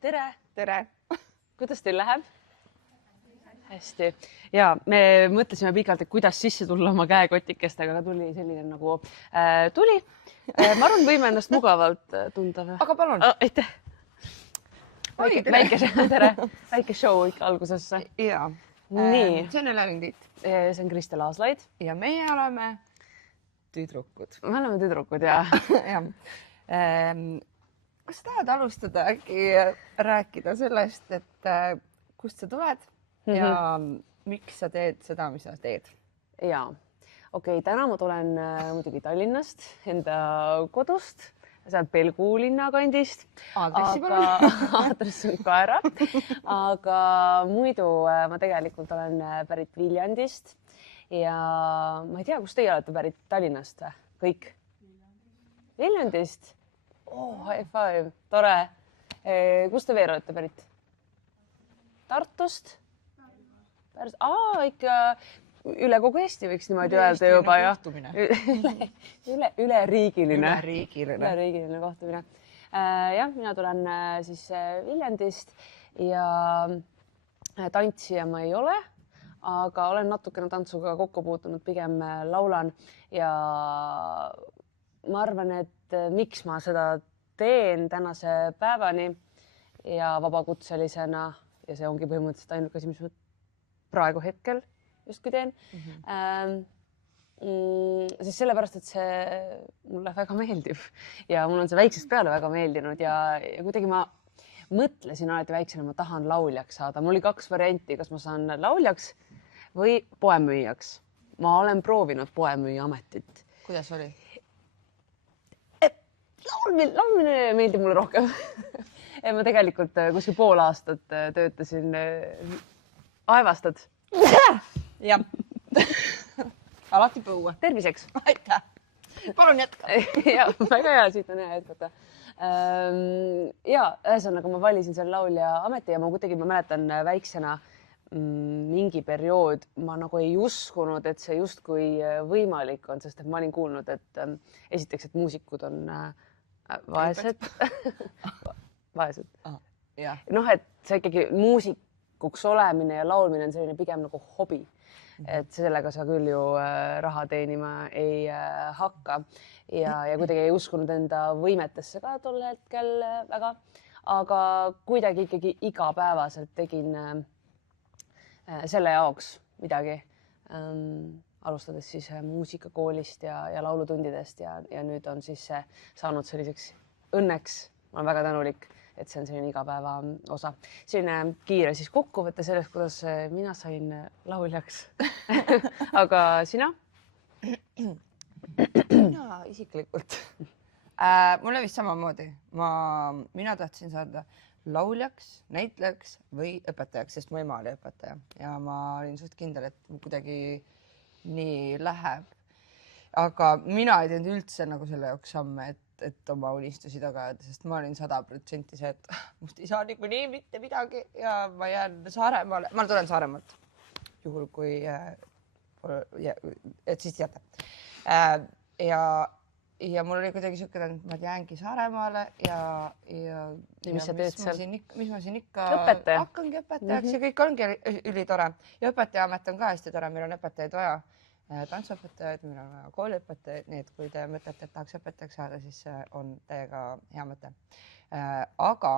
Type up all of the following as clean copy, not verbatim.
Tere! Tere! Kuidas teil läheb? Hästi. Ja me mõtlesime pikalt, et kuidas sisse tulla oma käekotikestega, aga tuli selline nagu tuli. Ma arvan, võime ennast mugavalt tunda. Aga palun. Aitäh! Väike show ikka algusesse. Ja. Nii. See on Elering Tiit. See on Kristel Aaslaid. Ja meie oleme tüdrukud. Me oleme tüdrukud, ja. Kas sa tahad alustada äkki rääkida sellest, et kust sa tuled ja miks sa teed seda, mis sa teed? Jaa. Okei, täna ma tulen muidugi Tallinnast, enda kodust, seal Pelgu linnakandist. Aadress on ka ära. Aga muidu ma tegelikult olen pärit Viljandist ja ma ei tea, kus teie olete pärit Tallinnast või? Kõik? Viljandist? High five, tore. Kust te veel olete pärit? Tartust? Ikka üle kogu Eesti võiks niimoodi öelda juba. Üleriigiline kohtumine. Jah, mina tulen siis Viljandist ja tantsija ma ei ole, aga olen natukene tantsuga kokku puutunud, pigem laulan ja ma arvan, et miks ma seda teen tänase päevani ja vabakutselisena ja see ongi põhimõtteliselt ainuke asi, mis ma praegu hetkel justkui teen. Siis sellepärast, et see mulle väga meeldib ja mul on see väiksest peale väga meeldinud ja kuidagi ma mõtlesin alati väiksena, ma tahan lauljaks saada. Mul oli 2 varianti, kas ma saan lauljaks või poemüüjaks. Ma olen proovinud poemüüja ametit. Kuidas oli? Laulmine meeldib mulle rohkem. Ma tegelikult kuskil pool aastat töötasin aevastad. Jah. Alati põue. Terviseks. Aitäh. Palun jätka. Ja, väga hea, siit on hea jätkata. Ja, ühesõnaga ma valisin selle laulja ameti ja ma mäletan väiksena mingi periood, ma nagu ei uskunud, et see justkui võimalik on, sest et ma olin kuulnud, et esiteks, et muusikud on vaesed. Vaesed. Noh, et see ikkagi muusikuks olemine ja laulmine on selline pigem nagu hobi. Et sellega sa küll ju raha teenima ei hakka ja kuidagi ei uskunud enda võimetesse ka tol hetkel väga, aga kuidagi ikkagi igapäevaselt tegin selle jaoks midagi, alustades siis muusikakoolist ja laulutundidest ja nüüd on siis see saanud selliseks õnneks, ma olen väga tänulik, et see on selline igapäeva osa. Selline kiire siis kokkuvõte sellest, kuidas mina sain lauljaks. Aga sina? Mina isiklikult. Mulle vist samamoodi. Mina tahtsin saada lauljaks, näitlejaks või õpetajaks, sest mu ema oli õpetaja ja ma olin suht kindel, et kuidagi nii läheb. Aga mina ei teinud üldse nagu selle jaoks samme, et oma unistusi taga ajada, sest ma olin 100% see, et must ei saa niikuinii mitte midagi ja ma jään Saaremaale. Ma tulen Saaremaalt, juhul kui, et siis teate. Ja mul oli kuidagi siuke, et ma jäängi Saaremaale ja mis sa teed seal? Mis ma siin ikka hakkangi õpetajaks ja kõik ongi ülitore. Ja õpetajaamet on ka hästi tore, meil on õpetajaid vaja. Tantsuõpetajaid, meil on vaja kooliõpetajaid, nii et kui te mõtlete, et tahaks õpetajaks saada, siis on täiega hea mõte. Aga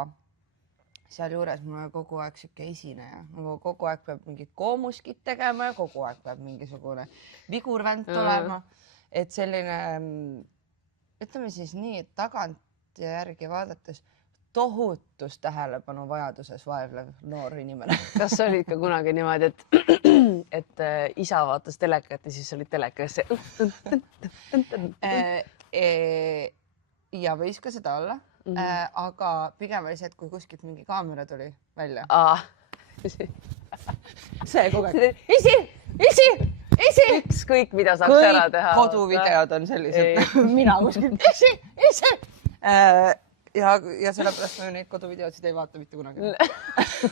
seal juures mul on kogu aeg siuke esineja, kogu aeg peab mingid koomuskid tegema ja kogu aeg peab mingisugune vigurvänt olema. Et selline, ütleme siis nii, et tagant ja järgi vaadates tohutus tähelepanu vajaduses vaevlev noor inimene. Kas oli ikka kunagi niimoodi, et isa vaatas telekat ja siis olid telekas? Ja võis ka seda olla, aga pigem oli see, et kui kuskilt mingi kaamera tuli välja. See kogu aeg. Isi! Ükskõik, mida saaks ära teha. Kõik koduvideod on sellised. Mina kuskilt. Isi! ja sellepärast ma neid koduvideosid ei vaata mitte kunagi.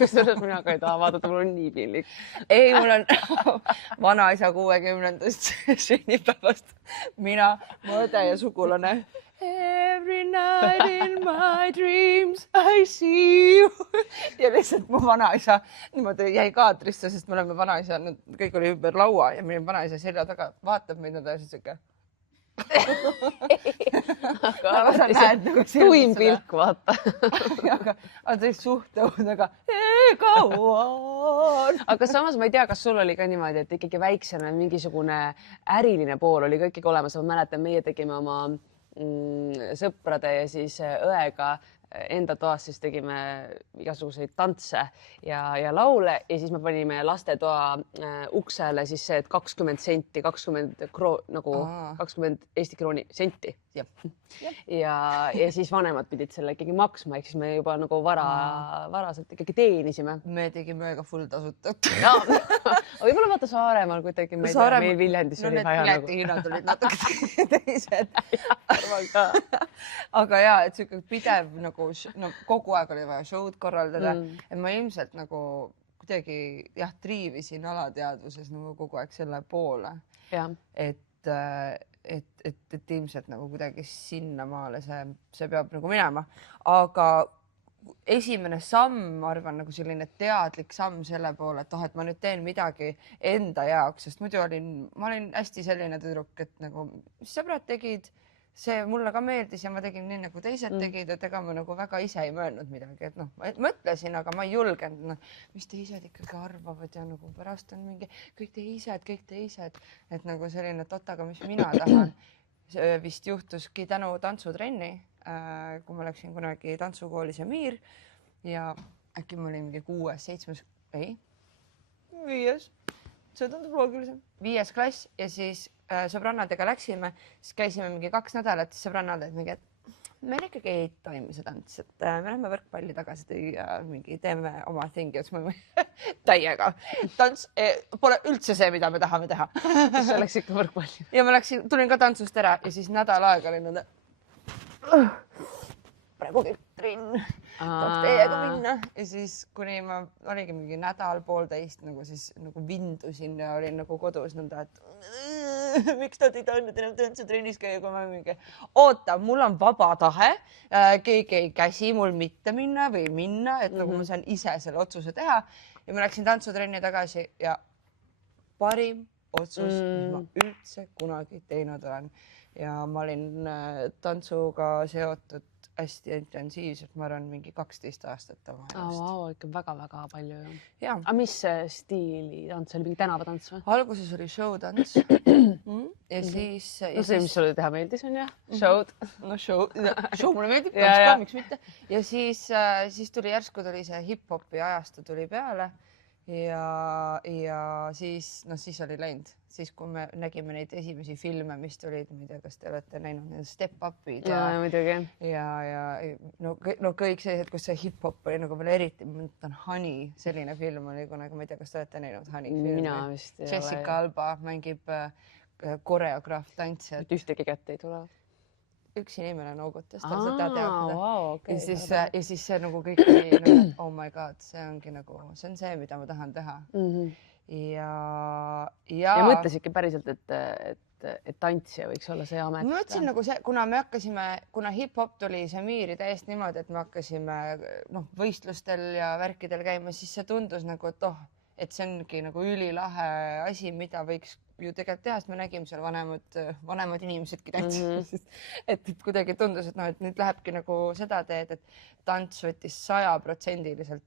Kusjuures mina ka ei taha vaadata, mul on nii piinlik. Ei, mul on vanaisa 60. sünnipäevast. Mina, mu õde ja sugulane. Every night in my dreams I see you. Ja lihtsalt mu vanaisa niimoodi jäi kaatrisse, sest me oleme vanaisa, kõik oli ümber laua ja meie vanaisa selja taga vaatab meid ja siis siuke. Aga sa näed nagu tuim pilk, vaata. Aga see suhteõud, aga kauan. Aga samas ma ei tea, kas sul oli ka niimoodi, et ikkagi väiksena mingisugune äriline pool oli ka ikkagi olemas. Ma mäletan, meie tegime oma sõprade ja siis õega enda toas siis tegime igasuguseid tantse ja laule ja siis me panime lastetoa uksele siis see, et 20 senti, 20 Eesti krooni senti. Ja siis vanemad pidid selle ikkagi maksma, ehk siis me juba nagu varaselt ikkagi teenisime. Me tegime väga full tasutat. Võib-olla vaata Saaremaal kuidagi, meil Viljandis oli vaja nagu. Hinnad olid natuke teised. Arvan ka. Aga jaa, et siuke pidev nagu kogu aeg oli vaja show'd korraldada. Et ma ilmselt nagu kuidagi triivisin alateadvuses nagu kogu aeg selle poole. Et ilmselt nagu kuidagi sinnamaale see peab nagu minema. Aga esimene samm, ma arvan, nagu selline teadlik samm selle poole, et ma nüüd teen midagi enda jaoks, sest muidu ma olin hästi selline tüdruk, et nagu mis sõbrad tegid, see mulle ka meeldis ja ma tegin nii nagu teised tegid, et ega ma nagu väga ise ei mõelnud midagi, et mõtlesin, aga ma ei julgenud, mis teised ikkagi arvavad ja nagu pärast on mingi kõik teised, et nagu selline, et aga mis mina tahan. See vist juhtuski tänu tantsutrenni, kui ma läksin kunagi tantsukoolis Miir ja äkki ma olin mingi 6., 7., 5. See tundub loogilisem. 5. klass ja siis sõbrannadega läksime, siis käisime mingi 2 nädalat, siis sõbrannad olid mingi, et meil ikkagi ei toimi see tants, et me lähme võrkpalli tagasi ja mingi teeme oma thingi, et me täiega. Tants pole üldse see, mida me tahame teha. Sa läks ikka võrkpalli. Ja ma tulin ka tantsust ära ja siis nädal aega olin praegu kõik trenn, tahaks teiega minna ja siis kuni ma oligi mingi nädal, poolteist nagu siis nagu vindusin ja olin nagu kodus nõnda, et miks nad ei tahtnud enam tantsutrennis käia, kui ma mingi oota, mul on vaba tahe, keegi ei käsi mul mitte minna või minna, et nagu ma saan ise selle otsuse teha ja ma läksin tantsutrenni tagasi ja parim otsus, mis ma üldse kunagi teinud olen ja ma olin tantsuga seotud hästi intensiivselt, ma arvan, mingi 12 aastat oma elust. Vau, ikka väga-väga palju. Jaa. Aga mis stiili tants oli? Mingi tänavatants või? Alguses oli showtants ja siis... No see, mis sulle teha meeldis on jah? Show'd? No show mulle meeldib, tants ka, miks mitte. Ja siis tuli järsku see hip-hopi ajastu tuli peale ja siis oli läinud. Siis kui me nägime neid esimesi filme, mis tulid, ma ei tea, kas te olete näinud need step-upid ja kõik sellised, kus see hip-hop oli nagu veel eriti, ma mõtlen Honey, selline film oli kunagi, ma ei tea, kas te olete näinud Honey filmi. Mina vist ei ole. Jessica Alba mängib koreograaf tantsijat. Ühtegi kätte ei tule. Üks inimene noogutas, ta seda teab. Okay, ja siis see nagu kõik oli nagu, oh my god, see ongi nagu, see on see, mida ma tahan teha. Ja mõtlesidki päriselt, et tantsija võiks olla see amet. Ma mõtlesin nagu see, kuna hip-hop tuli see Miiri täiesti niimoodi, et me hakkasime võistlustel ja värkidel käima, siis see tundus nagu, et see ongi nagu ülilahe asi, mida võiks ju tegelikult teha, sest me nägime seal vanemad inimesedki tantsisid. Et kuidagi tundus, et nüüd lähebki nagu seda teed, et tants võttis 100%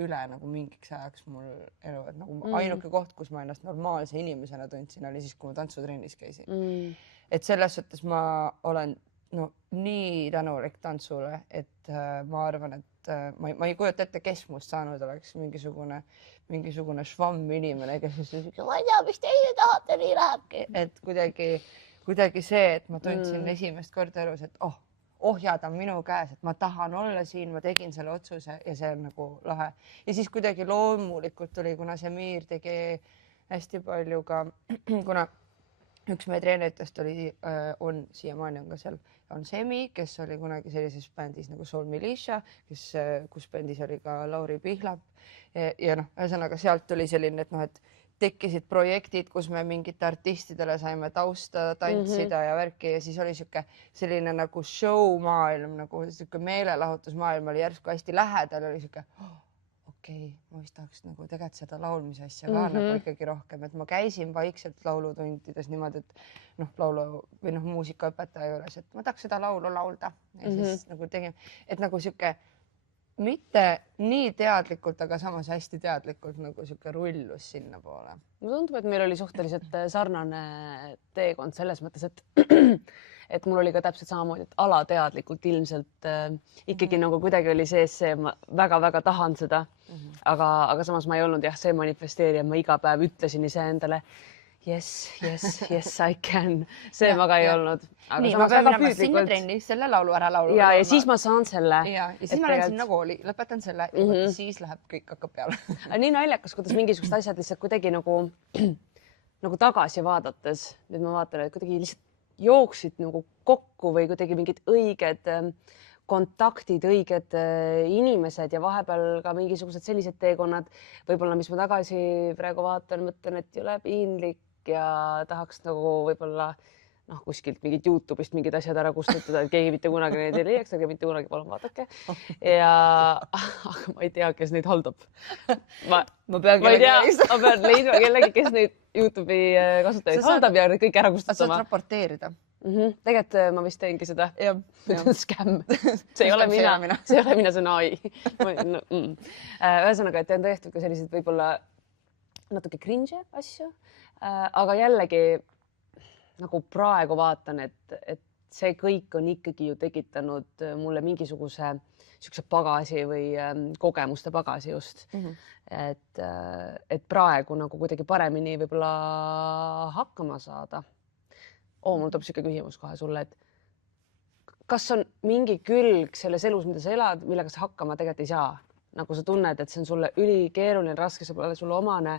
üle nagu mingiks ajaks mul elu, et nagu ainuke koht, kus ma ennast normaalse inimesena tundsin, oli siis, kui ma tantsutrennis käisin. Et selles suhtes ma olen nii tänulik tantsule, et ma arvan, et ma ei kujuta ette, kes must saanud oleks mingisugune švamm inimene, kes siis ma ei tea, mis teie tahate, nii lähebki. Et kuidagi see, et ma tundsin esimest korda elus, et ohjad on minu käes, et ma tahan olla siin, ma tegin selle otsuse ja see on nagu lahe. Ja siis kuidagi loomulikult tuli, kuna see Miir tegi hästi palju ka, kuna üks meie treeneritest on siiamaani on ka seal, on Semi, kes oli kunagi sellises bändis nagu Soul Militia, kus bändis oli ka Lauri Pihlap ja noh, ühesõnaga sealt tuli selline, et noh, et tekkisid projektid, kus me mingite artistidele saime tausta tantsida ja värki ja siis oli selline nagu show maailm, nagu sihuke meelelahutusmaailm oli järsku hästi lähedal, oli sihuke okei, ma vist tahaks nagu tegelikult seda laulmise asja ka nagu ikkagi rohkem, et ma käisin vaikselt laulutundides niimoodi, et noh, laulu või noh, muusikaõpetaja juures, et ma tahaks seda laulu laulda ja siis nagu tegin, et nagu sihuke mitte nii teadlikult, aga samas hästi teadlikult nagu sihuke rullus sinna poole. Mulle tundub, et meil oli suhteliselt sarnane teekond selles mõttes, et mul oli ka täpselt samamoodi, et alateadlikult ilmselt ikkagi nagu kuidagi oli sees see, ma väga-väga tahan seda, aga samas ma ei olnud jah, see manifesteerija, ma iga päev ütlesin iseendale yes, I can. See ma ka ei olnud. Aga nii, ma pean minema sinna trenni, selle laulu ära laulu. Ja siis ma saan selle. Ja siis ma lähen sinna kooli, lõpetan selle ja siis läheb kõik hakkab peale. Nii naljakas, kuidas mingisugused asjad lihtsalt kuidagi nagu tagasi vaadates, nüüd ma vaatan, et kuidagi lihtsalt jooksid nagu kokku või kuidagi mingid õiged kontaktid, õiged inimesed ja vahepeal ka mingisugused sellised teekonnad, võib-olla mis ma tagasi praegu vaatan, mõtlen, et jõle piinlik ja tahaks nagu võib-olla kuskilt mingit YouTube'ist mingid asjad ära kustutada, et keegi mitte kunagi neid ei leiaks, aga mitte kunagi palun vaadake. Aga ma ei tea, kes neid haldab. Ma pean leidma kellegi, kes neid YouTube'i kasutajaid haldab ja kõik ära kustutama. Saad raporteerida. Tegelikult ma vist teengi seda. Skämm. See ei ole mina, see on AI. Ühesõnaga, et on tehtud ka sellised võib-olla natuke cringe asju, aga jällegi nagu praegu vaatan, et see kõik on ikkagi ju tekitanud mulle mingisuguse pagasi või kogemuste pagasi just. Et praegu nagu kuidagi paremini võib-olla hakkama saada. Mul tuleb siuke küsimus kohe sulle, et kas on mingi külg selles elus, mida sa elad, millega sa hakkama tegelikult ei saa? Nagu sa tunned, et see on sulle ülikeeruline, raske, see pole sulle omane.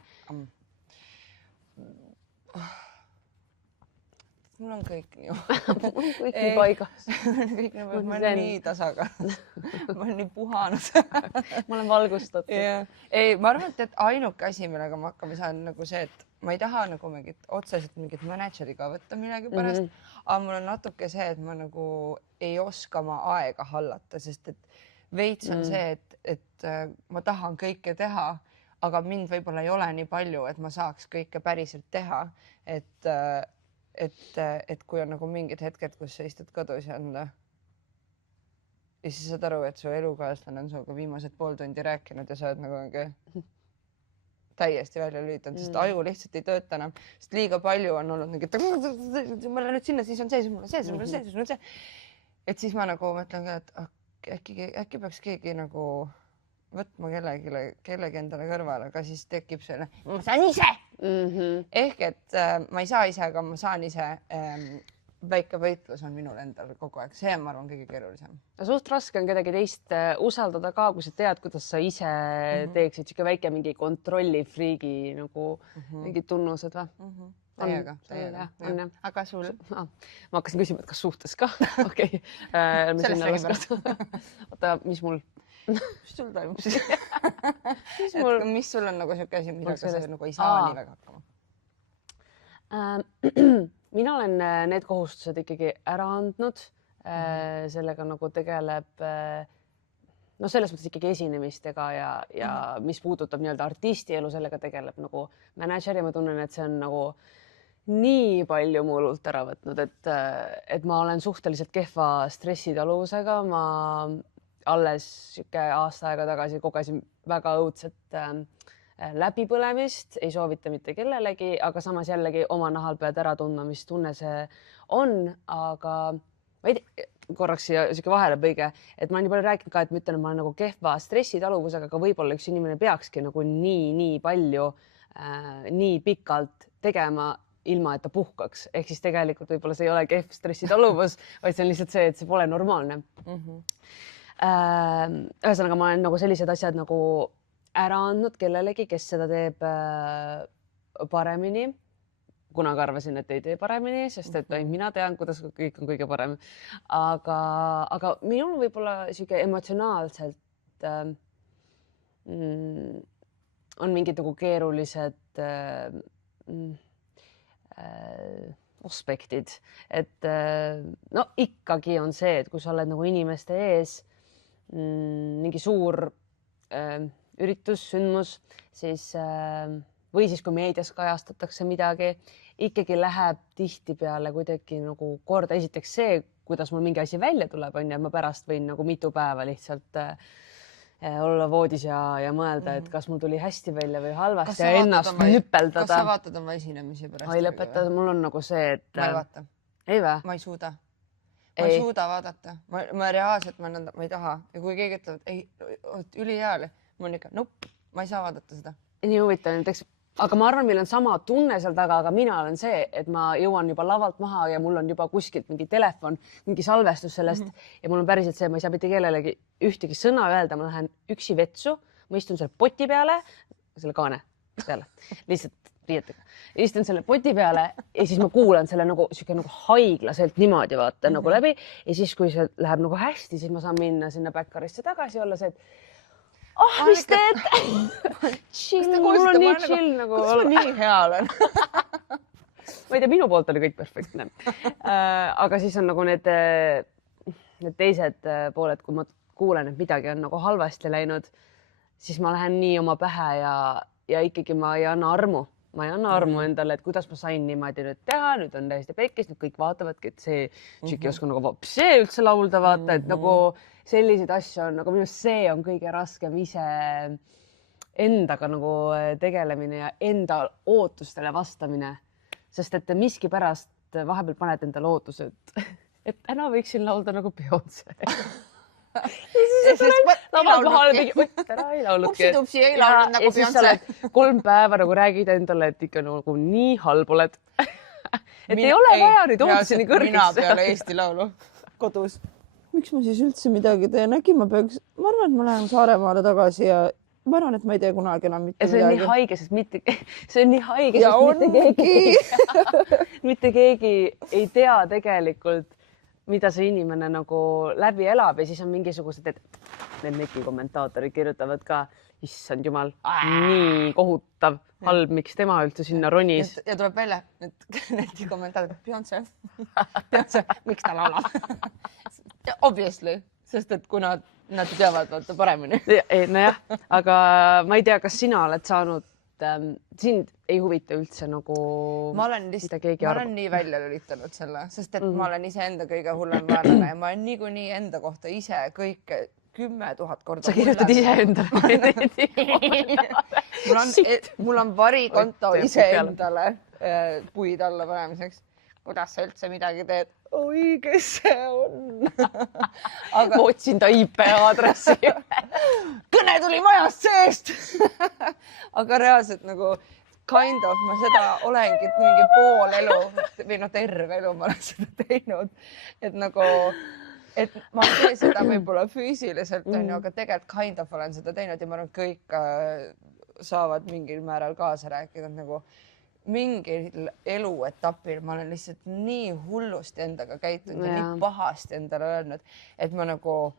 Mul on kõik nii. Kõik nii paigas. Ma olen nii tasakaal. Ma olen nii puhanud. Ma olen valgustatud. Ei, ma arvan, et ainuke asi, millega ma hakkama saan nagu see, et ma ei taha nagu otseselt mingit manager'iga võtta millegi pärast, aga mul on natuke see, et ma nagu ei oska oma aega hallata, sest et veits on see, et ma tahan kõike teha, aga mind võib-olla ei ole nii palju, et ma saaks kõike päriselt teha, et kui on nagu mingid hetked, kus sa istud kodus ja siis saad aru, et su elukaaslane on sinuga viimased pool tundi rääkinud ja sa oled nagu täiesti välja lülitanud, sest aju lihtsalt ei tööta enam, sest liiga palju on olnud mingit, ma lähen nüüd sinna, siis on see, siis mul on see, siis mul on see, siis mul on see. Et siis ma nagu mõtlen ka, et äkki peaks keegi nagu võtma kellegi endale kõrvale, aga siis tekib selle, ma saan ise! Ehk et ma ei saa ise, aga ma saan ise. Väike võitlus on minul endal kogu aeg. See on, ma arvan, kõige keerulisem. Suht raske on kedagi teist usaldada ka, kui sa tead, kuidas sa ise teeksid siuke väike mingi kontrollifriigi nagu mingid tunnused või? Täiega. Aga sul? Ma hakkasin küsima, et kas suhtes ka? Okei. Oota, mis mul? Mis sul toimub siis? Mis sul on nagu siuke asi, mida sa nagu ei saa nii väga hakkama? Mina olen need kohustused ikkagi ära andnud. Sellega nagu tegeleb selles mõttes ikkagi esinemistega ja mis puudutab nii-öelda artistielu, sellega tegeleb nagu manager ja ma tunnen, et see on nagu nii palju mullult ära võtnud, et ma olen suhteliselt kehva stressitaluvusega. Ma alles aasta aega tagasi kogesin väga õudset läbipõlemist, ei soovita mitte kellelegi, aga samas jällegi oma nahal pead ära tundma, mis tunne see on, aga ma ei tea, korraks siuke vahelepõige, et ma olen nii palju rääkinud ka, et ma ütlen, et ma olen nagu kehva stressitaluvusega, aga võib-olla üks inimene peakski nagu nii palju, nii pikalt tegema, ilma et ta puhkaks. Ehk siis tegelikult võib-olla see ei ole kehv stressitaluvus, vaid see on lihtsalt see, et see pole normaalne. Ühesõnaga, ma olen nagu sellised asjad nagu ära andnud kellelegi, kes seda teeb paremini. kunagi arvasin, et ei tee paremini, sest et ainult mina tean, kuidas kõik on kõige parem. Aga minul võib-olla sihuke emotsionaalselt on mingid nagu keerulised aspektid, et no ikkagi on see, et kui sa oled nagu inimeste ees mingi suur üritus, sündmus, siis või siis, kui meedias kajastatakse midagi, ikkagi läheb tihtipeale kuidagi nagu korda. Esiteks see, kuidas mul mingi asi välja tuleb, on ja ma pärast võin nagu mitu päeva lihtsalt olla voodis ja mõelda, et kas mul tuli hästi välja või halvasti ja ennast nüpeldada. Kas sa vaatad oma esinemisi pärast? Ai lõpetada, mul on nagu see, et... Ma ei vaata. Ei vä? Ma ei suuda. Ma ei suuda vaadata. Ma reaalselt, ma ei taha. Ja kui keegi ütleb, et ülihääle, mul on ikka, ma ei saa vaadata seda. Nii huvitav, näiteks, aga ma arvan, meil on sama tunne seal taga, aga mina olen see, et ma jõuan juba lavalt maha ja mul on juba kuskilt mingi telefon, mingi salvestus sellest ja mul on päriselt see, ma ei saa mitte kellelegi ühtegi sõna öelda, ma lähen üksi vetsu, ma istun selle poti peale, selle kaane peale, lihtsalt riietega. Istun selle poti peale ja siis ma kuulan selle nagu siuke nagu haiglaselt niimoodi vaata nagu läbi ja siis, kui see läheb nagu hästi, siis ma saan minna sinna backarisse tagasi ja olla see, et mis teed? Chill, mul on nii chill nagu... Kuidas ma nii hea olen? Ma ei tea, minu poolt oli kõik perfektne. Aga siis on nagu need teised pooled, kui ma kuulen, et midagi on nagu halvasti läinud, siis ma lähen nii oma pähe ja ikkagi ma ei anna armu. Ma ei anna armu endale, et kuidas ma sain niimoodi nüüd teha, nüüd on täiesti pekkis, nüüd kõik vaatavadki, et see tšiki osku nagu üldse laulda vaata, et nagu selliseid asju on, nagu minu see on kõige raskem ise endaga nagu tegelemine ja enda ootustele vastamine, sest et miski pärast vahepeal paned endale ootused, et täna võiksin laulda nagu Beyoncé. Ja siis lavalt maha täna ei lauludki. Upsi-tupsi ei laulnud nagu Beyoncé. 3 päeva nagu räägid endale, et ikka nagu nii halb oled. Et ei ole vaja nüüd ootusi nii kõrgeks. Mina peale Eesti laulu kodus. Miks ma siis üldse midagi teen? Äkki ma arvan, et ma lähen Saaremaale tagasi ja ma arvan, et ma ei tee kunagi enam mitte midagi. See on nii haige, sest mitte keegi ei tea tegelikult, mida see inimene nagu läbi elab ja siis on mingisugused, et need netikommentaatorid kirjutavad ka, issand jumal, nii kohutav, halb, miks tema üldse sinna ronis. Ja tuleb välja, et netikommentaatorid, Beyoncé, miks ta laulab? Obviously, sest et kuna nad teavad vaata paremini. Nojah, aga ma ei tea, kas sina oled saanud, sind ei huvita üldse nagu ma olen nii välja lülitanud selle, sest et ma olen ise enda kõige hullem vaenlane ja ma olen niikuinii enda kohta ise kõike 10 000 korda. Sa kirjutad ise endale. Mul on varikonto ise endale puid alla panemiseks. Kuidas sa üldse midagi teed? Oi, kes see on? Ma otsin ta IP-aadressi. Kõne tuli majast seest. Aga reaalselt nagu kind of ma seda olengi mingi pool elu või terve elu ma olen seda teinud. Et nagu, et ma ei tee seda võib-olla füüsiliselt, aga tegelikult kind of olen seda teinud ja ma arvan, kõik saavad mingil määral kaasa rääkida, nagu mingil eluetapil ma olen lihtsalt nii hullusti endaga käitunud ja nii pahasti endale öelnud, et ma nagu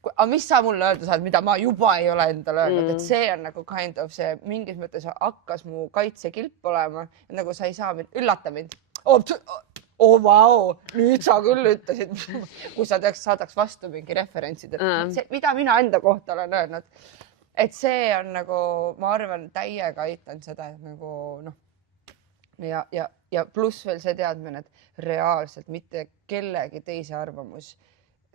aga mis sa mulle öelda saad, mida ma juba ei ole endale öelnud, et see on nagu kind of see mingis mõttes hakkas mu kaitsekilp olema, et nagu sa ei saa üllata mind. Vau, nüüd sa küll ütlesid, kui sa saadaks vastu mingi referentsid, et mida mina enda kohta olen öelnud. Et see on nagu, ma arvan, täiega aitanud seda, et nagu ja pluss veel see teadmine, et reaalselt mitte kellegi teise arvamus,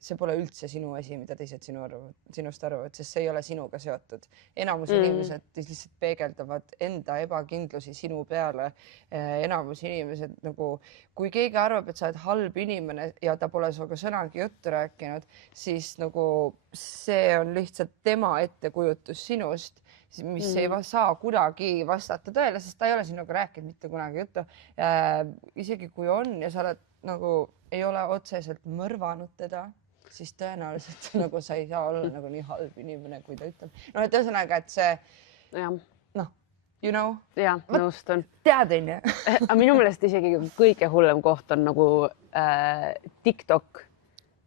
see pole üldse sinu asi, mida teised sinust arvavad, sest see ei ole sinuga seotud. Enamus inimesed lihtsalt peegeldavad enda ebakindlusi sinu peale. Enamus inimesed nagu, kui keegi arvab, et sa oled halb inimene ja ta pole sinuga sõnagi juttu rääkinud, siis nagu see on lihtsalt tema ettekujutus sinust, mis ei saa kunagi vastata tõele, sest ta ei ole sinuga rääkinud mitte kunagi juttu. Isegi kui on ja sa oled nagu ei ole otseselt mõrvanud teda, siis tõenäoliselt nagu sa ei saa olla nagu nii halb inimene, kui ta ütleb. No, et ühesõnaga, et see you know? Ja, nõustun. Tead, on ju? Aga minu meelest isegi kõige hullem koht on nagu TikTok.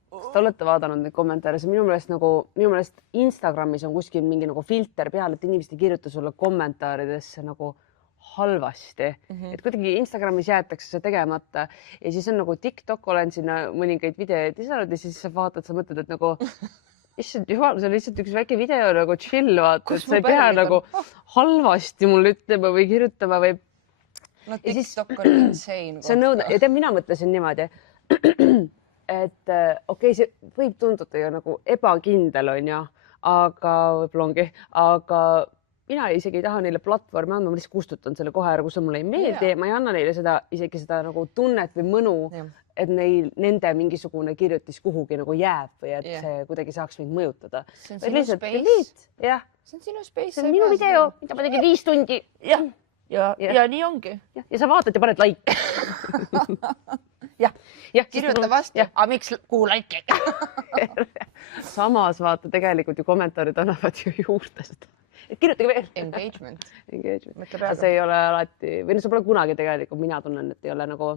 Kas te olete vaadanud neid kommentaare? Minu meelest Instagramis on kuskil mingi nagu filter peal, et inimesed ei kirjuta sulle kommentaaridesse nagu halvasti. Et kuidagi Instagramis jäetakse see tegemata ja siis on nagu TikTok, olen sinna mõningaid videoid lisanud ja siis sa vaatad, sa mõtled, et nagu issand jumal, see on lihtsalt üks väike video nagu chill vaata, et sa ei pea nagu halvasti mulle ütlema või kirjutama või. No TikTok on insane. See on nõudne ja tead, mina mõtlesin niimoodi, et okei, see võib tunduda ju nagu ebakindel on ju, aga võib-olla ongi, aga mina isegi ei taha neile platvormi andma, ma lihtsalt kustutan selle kohe ära, kui see mulle ei meeldi, ma ei anna neile isegi seda nagu tunnet või mõnu, et nende mingisugune kirjutis kuhugi nagu jääb või et see kuidagi saaks mind mõjutada. See on sinu space. Jah. See on sinu space. See on minu video, mida ma tegin 5 tundi. Ja nii ongi. Ja sa vaatad ja paned like. Kirjuta vastu. Aga miks kuhu like? Samas vaata, tegelikult ju kommentaarid annavad ju juurde seda. Et kirjutage veel. Engagement. See ei ole alati, või see pole kunagi tegelikult, mina tunnen, et ei ole nagu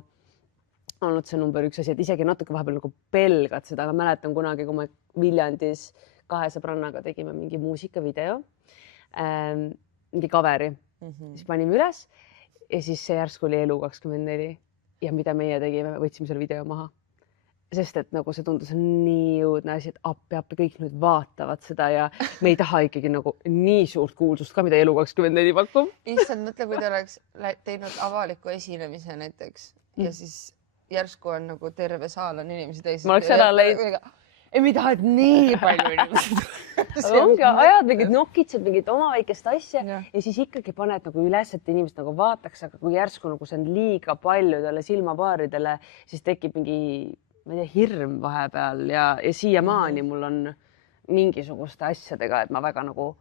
olnud see number 1 asi, et isegi natuke vahepeal nagu pelgad seda, aga mäletan kunagi, kui me Viljandis 2 sõbrannaga tegime mingi muusikavideo, mingi coveri, siis panime üles ja siis see järsku oli Elu 24 ja mida meie tegime, võtsime selle video maha. Sest et nagu see tundus nii jõudne asi, et appi kõik nüüd vaatavad seda ja me ei taha ikkagi nagu nii suurt kuulsust ka, mida Elu 24 pakub. Issand, mõtle, kui te oleks teinud avaliku esinemise näiteks ja siis järsku on nagu terve saal on inimesi teised. Ma oleks ära leidnud. Ei, me tahad nii palju inimesed. Ongi, ajad mingid nokitsed, mingid oma väikest asja ja siis ikkagi paned nagu üles, et inimesed nagu vaataks, aga kui järsku nagu see on liiga paljudele silmapaaridele, siis tekib mingi ma ei tea, hirm vahepeal ja siiamaani mul on mingisuguste asjadega, et ma väga nagu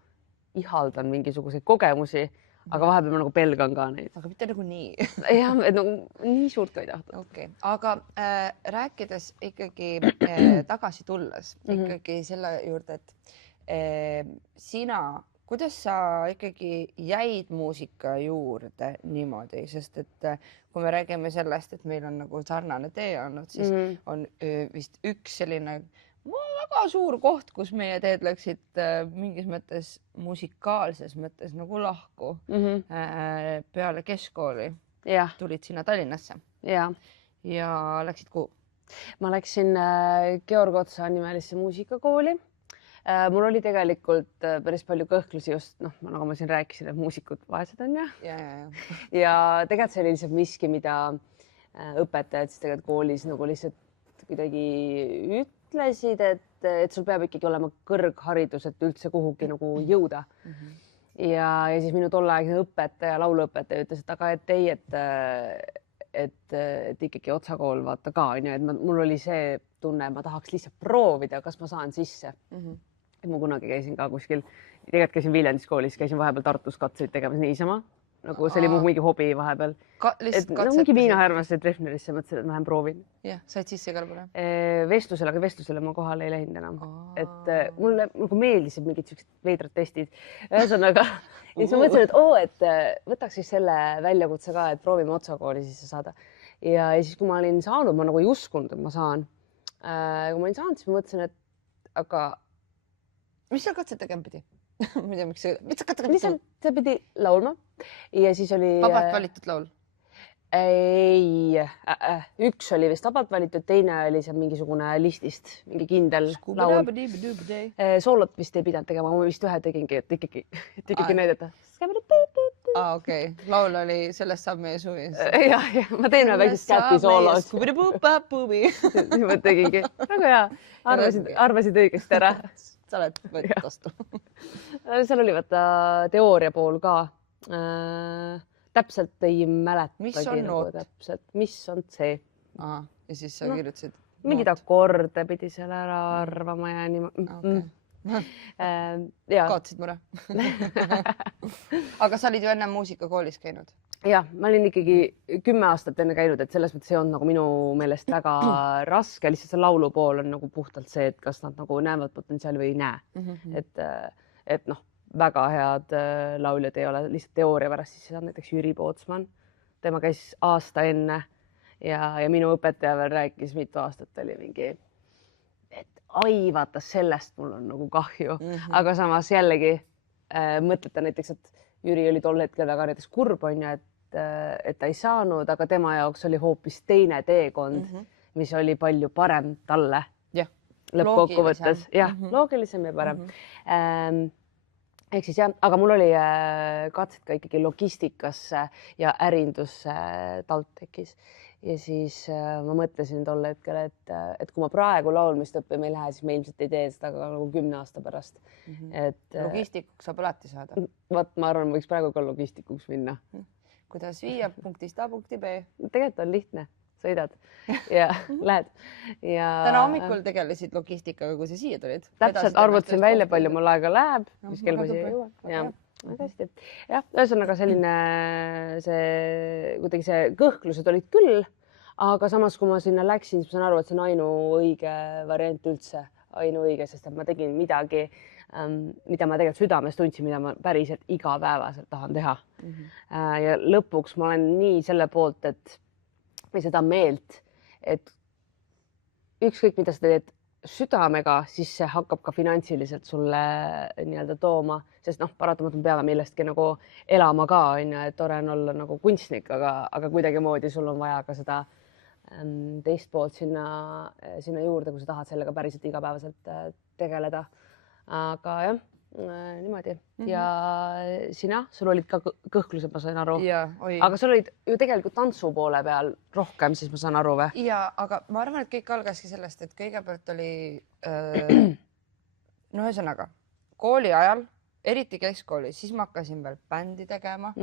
ihaldan mingisuguseid kogemusi, aga vahepeal ma nagu pelgan ka neid. Aga mitte nagu nii. Jah, et nagu nii suurt ka ei tahta. Okay. Aga rääkides ikkagi tagasi tulles, ikkagi selle juurde, et sina, kuidas sa ikkagi jäid muusika juurde niimoodi, sest et kui me räägime sellest, et meil on nagu sarnane tee olnud, siis on vist üks selline väga suur koht, kus meie teed läksid mingis mõttes musikaalses mõttes nagu lahku peale keskkooli. Tulid sinna Tallinnasse ja läksid kuhu? Ma läksin Georg Otsa nimelisse muusikakooli. Mul oli tegelikult päris palju kõhklusi just, nagu ma siin rääkisin, et muusikud vaesed on ja tegelikult see oli lihtsalt miski, mida õpetajad siis tegelikult koolis nagu lihtsalt kuidagi ütlesid, et sul peab ikkagi olema kõrgharidus, et üldse kuhugi nagu jõuda. Ja siis minu tolleaegne õpetaja, lauluõpetaja ütles, et aga et ei, et ikkagi Otsa kool vaata ka, et mul oli see tunne, ma tahaks lihtsalt proovida, kas ma saan sisse. Ma kunagi käisin ka kuskil, tegelikult käisin Viljandis koolis, käisin vahepeal Tartus katseid tegemas niisama, nagu see oli mu mingi hobi vahepeal. Mingi Miina Härmasse Treffnerisse mõtlesin, et ma lähen proovin. Jah, said sisse ka lõpuni? Vestlusele, aga vestlusele ma kohale ei läinud enam. Et mulle meeldisid mingid sellised veidrad testid. Ühesõnaga, ja siis ma mõtlesin, et võtaks siis selle väljakutse ka, et proovime Otsa kooli sisse saada. Ja siis, kui ma olin saanud, ma nagu ei uskunud, et ma saan. Kui ma olin saanud, siis ma mõtlesin, et aga mis seal katset tegema pidi? Ma ei tea, miks see pidi laulma ja siis oli... Vabalt valitud laul? Ei, üks oli vist vabalt valitud, teine oli see mingisugune listist, mingi kindel laul. Soolot vist ei pidanud tegema, ma vist ühe tegingi, et ikkagi näidata. Okei, laul oli Sellest saab meie suvi. Jah, ma teen ühe väikest käpi soolos. Ma tegingi. Väga hea, arvasid õigesti ära. Sa oled võtnud vastu. Seal oli vaata teooria pool ka. Täpselt ei mäletagi. Mis on noot? Mis on see? Ja siis sa kirjutasid? Mingid akorde pidi seal ära arvama ja nii. Kaotasid mure. Aga sa olid ju enne muusikakoolis käinud? Jah, ma olin ikkagi 10 aastat enne käinud, et selles mõttes ei olnud nagu minu meelest väga raske, lihtsalt see laulu pool on nagu puhtalt see, et kas nad nagu näevad potentsiaali või ei näe. Et väga head lauljad ei ole lihtsalt teooria pärast, siis on näiteks Jüri Pootsman. Tema käis aasta enne ja minu õpetaja veel rääkis, mitu aastat oli mingi, et ai, vaata sellest mul on nagu kahju, aga samas jällegi mõtlete näiteks, et Jüri oli tol hetkel väga näiteks kurb on ju, et ta ei saanud, aga tema jaoks oli hoopis teine teekond, mis oli palju parem talle. Lõppkokkuvõttes, loogilisem ja parem. Ehk siis jah, aga mul oli katset ka ikkagi logistikasse ja ärindusse TalTechis. Ja siis ma mõtlesin tol hetkel, et kui ma praegu laulmist õppima ei lähe, siis ma ilmselt ei tee seda ka nagu 10 aasta pärast. Logistikuks saab alati saada. Vaat ma arvan, võiks praegu ka logistikuks minna. Kuidas viia punktist A punkti B? Tegelikult on lihtne. Sõidad ja lähed. Ja... Täna hommikul tegelesid logistikaga, kui sa siia tulid. Täpselt arvutasin välja, palju mul aega läheb, mis kell ma siia jõuan. Jah, ühesõnaga selline kuidagi see kõhklused olid küll, aga samas, kui ma sinna läksin, siis ma saan aru, et see on ainuõige variant üldse, ainuõige, sest et ma tegin midagi, mida ma tegelikult südames tundsin, mida ma päriselt igapäevaselt tahan teha. Ja lõpuks ma olen nii selle poolt, või seda meelt, et ükskõik, mida sa teed südamega, siis see hakkab ka finantsiliselt sulle nii-öelda tooma, sest paratamatult peame millestki nagu elama ka, et tore on olla nagu kunstnik, aga kuidagimoodi sul on vaja ka seda teist poolt sinna juurde, kui sa tahad sellega päriselt igapäevaselt tegeleda. Aga jah, niimoodi. Ja sina, sul olid ka kõhklused, ma sain aru. Aga sul olid ju tegelikult tantsu poole peal rohkem, siis ma saan aru või? Ja, aga ma arvan, et kõik algaski sellest, et kõigepealt oli ühesõnaga kooli ajal, eriti keskkoolis, siis ma hakkasin veel bändi tegema.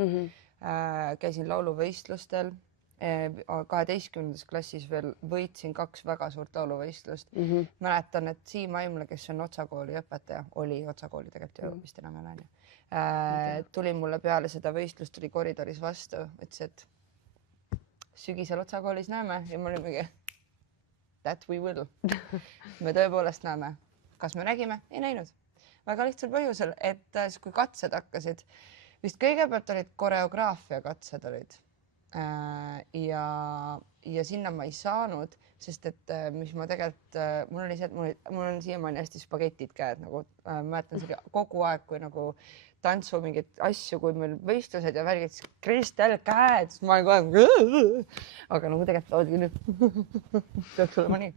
Käisin lauluvõistlustel. 12. klassis veel võitsin 2 väga suurt lauluvõistlust. Mäletan, et Siim Aimla, kes on Otsakooli õpetaja, oli Otsakooli tegelikult vist enam ei ole. Tuli mulle peale seda võistlust, tuli koridoris vastu, ütles, et sügisel Otsakoolis näeme ja ma olin mingi that we will. Me tõepoolest näeme. Kas me nägime? Ei näinud. Väga lihtsal põhjusel, et kui katsed hakkasid, vist kõigepealt olid koreograafia katsed olid. Ja sinna ma ei saanud, sest et mis ma tegelikult, mul oli see, et mul on siiamaani hästi spagetid käed, nagu mäletan see kogu aeg, kui nagu tantsu mingit asju, kui meil võistlused ja värgid, siis Kristel käed, siis ma olen kogu aeg, aga nagu tegelikult oodgi nüüd, peaks olema nii.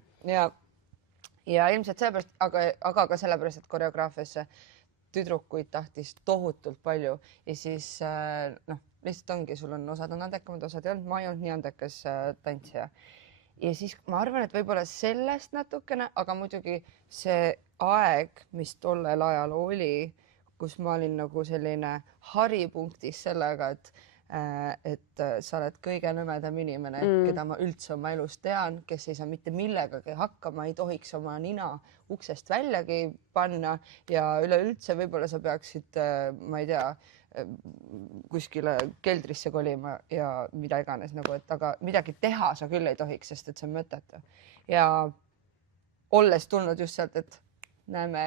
Ja ilmselt sellepärast, aga ka sellepärast, et koreograafiasse tüdrukuid tahtis tohutult palju ja siis lihtsalt ongi, sul on osad on andekamad, osad ei olnud, ma ei olnud nii andekas tantsija. Ja siis ma arvan, et võib-olla sellest natukene, aga muidugi see aeg, mis tollel ajal oli, kus ma olin nagu selline haripunktis sellega, et sa oled kõige nõmedam inimene, keda ma üldse oma elus tean, kes ei saa mitte millegagi hakkama, ei tohiks oma nina uksest väljagi panna ja üleüldse võib-olla sa peaksid, ma ei tea, kuskile keldrisse kolima ja mida iganes nagu, et aga midagi teha sa küll ei tohiks, sest et see on mõttetu. Ja olles tulnud just sealt, et näeme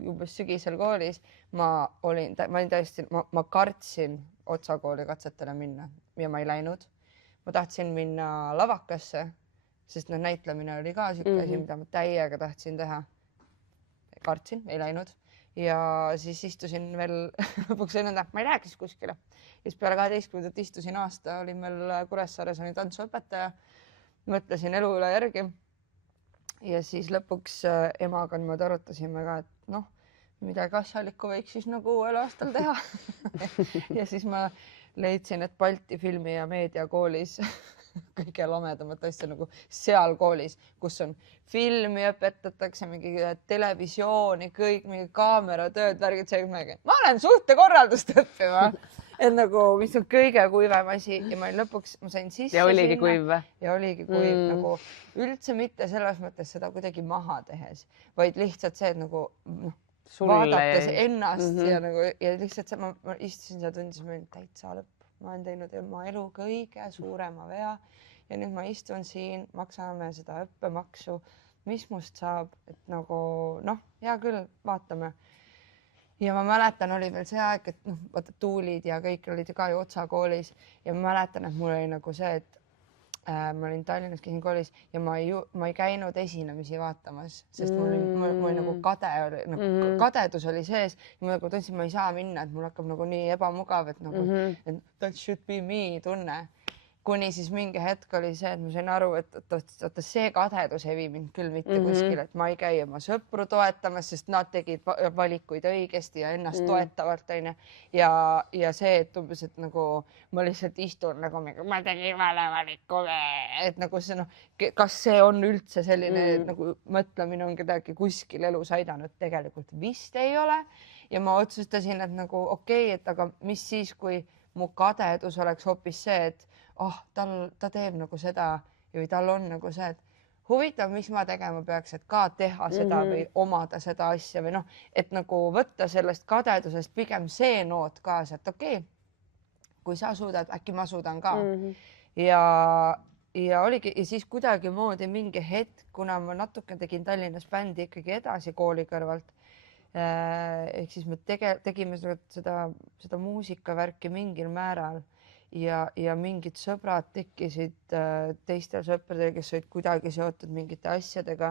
umbes sügisel koolis, ma olin täiesti, ma kartsin Otsakooli katsetele minna ja ma ei läinud. Ma tahtsin minna lavakasse, sest näitlemine oli ka siuke asi, mida ma täiega tahtsin teha. Kartsin, ei läinud. Ja siis istusin veel lõpuks nõnda, ma ei läheks kuskile. Ja siis peale 12. istusin aasta, olin meil Kuressaares oli tantsuõpetaja, mõtlesin elu üle järgi. Ja siis lõpuks emaga niimoodi arutasime ka, et midagi asjalikku võiks siis nagu uuel aastal teha. Ja siis ma leidsin, et Balti filmi- ja meediakoolis kõige lamedamat asja nagu seal koolis, kus on filmi õpetatakse, mingi televisiooni, kõik mingi kaameratööd, värgid, ma olen suhtekorraldust õppima, et nagu, mis on kõige kuivem asi ja ma lõpuks, ma sain sisse. Ja oligi kuiv või? Ja oligi kuiv, nagu üldse mitte selles mõttes seda kuidagi maha tehes, vaid lihtsalt see, et nagu vaadates ennast ja nagu ja lihtsalt see, ma istusin seal tundis, ma olin täitsa lõpp. Ma olen teinud oma elu kõige suurema vea ja nüüd ma istun siin, maksame seda õppemaksu, mis must saab, et nagu hea küll, vaatame. ja ma mäletan, oli veel see aeg, et noh, vaata tuulid ja kõik olid ka ju Otsa koolis ja ma mäletan, et mul oli nagu see, et ma olin Tallinnas, käisin koolis ja ma ei käinud esinemisi vaatamas, sest mul nagu kade oli, nagu kadedus oli sees ja ma nagu tundsin, ma ei saa minna, et mul hakkab nagu nii ebamugav, et nagu et that should be me tunne. Kuni siis mingi hetk oli see, et ma sain aru, et see kadedus ei vii mind küll mitte kuskile, et ma ei käi oma sõpru toetamas, sest nad tegid valikuid õigesti ja ennast toetavalt onju. Ja see, et umbes, et nagu ma lihtsalt istun nagu ma tegin vale valiku, et nagu see noh, kas see on üldse selline nagu mõtlemine on kedagi kuskil elus aidanud, tegelikult vist ei ole. Ja ma otsustasin, et nagu okei, et aga mis siis, kui mu kadedus oleks hoopis see, et ta teeb nagu seda või tal on nagu see, et huvitav, mis ma tegema peaks, et ka teha seda või omada seda asja või noh, et nagu võtta sellest kadedusest pigem see noot kaasa, et okei, kui sa suudad, äkki ma suudan ka. Ja oligi ja siis kuidagimoodi mingi hetk, kuna ma natuke tegin Tallinnas bändi ikkagi edasi kooli kõrvalt, ehk siis me tegime seda muusikavärki mingil määral. Ja mingid sõbrad tekkisid teistel sõpradel, kes olid kuidagi seotud mingite asjadega.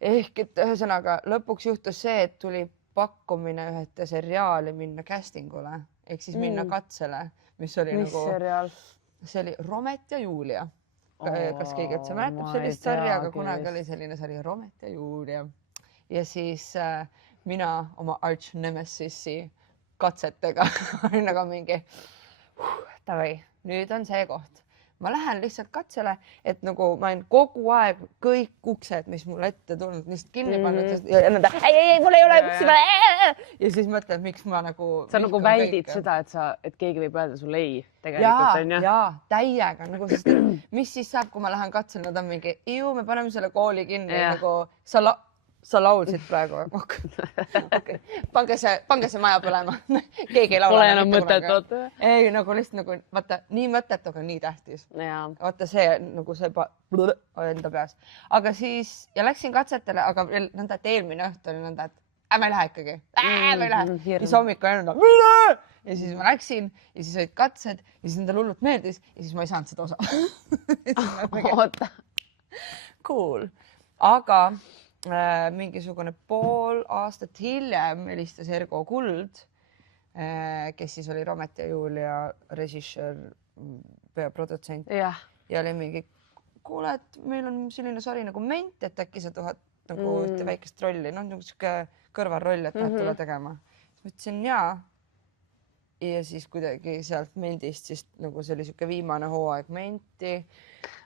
Ehk et ühesõnaga lõpuks juhtus see, et tuli pakkumine ühte seriaali minna castingule, ehk siis minna katsele, mis oli mis nagu... seriaal? See oli Romet ja Julia. Kas keegi üldse mäletab sellist sarja, aga kunagi oli selline sari Romet ja Julia. Ja siis mina oma arch nemesisi katsetega olin nagu mingi... Tavai, nüüd on see koht. Ma lähen lihtsalt katsele, et nagu ma olen kogu aeg kõik uksed, mis mul ette tulnud, lihtsalt kinni pannud. Ei, mul ei ole seda. Ja siis mõtled, miks ma nagu... Sa nagu väldid seda, et keegi võib öelda sulle ei tegelikult, on ju? Jaa, täiega. Nagu, sest, mis siis saab, kui ma lähen katsele, nad on mingi, me paneme selle kooli kinni. Nagu, sa laulsid praegu. Okay. Pange see maja põlema. Keegi ei laula. Pole enam mõtet. Ei, nagu lihtsalt nagu, vaata, nii mõtet, aga nii tähtis. Vaata see, nagu see enda peas. Aga siis, ja läksin katsetele, aga veel nõnda, et eelmine õhtu oli nõnda, et ma ei lähe ikkagi. Ma ei lähe. Ja siis hommikul oli nõnda, mine! Ja siis ma läksin ja siis olid katsed ja siis endale hullult meeldis ja siis ma ei saanud seda osa. Oota. Cool. Aga... mingisugune pool aastat hiljem helistas Ergo Kuld, kes siis oli Romet ja Julia režissöör, peaprodutsent ja oli mingi, kuule, et meil on selline sari nagu Ment, et äkki sa tahad nagu ühte väikest rolli, nagu siuke kõrvalroll, et tahad tulla tegema. Siis ma ütlesin jaa. Ja siis kuidagi sealt Mentist siis nagu see oli siuke viimane hooaeg Menti.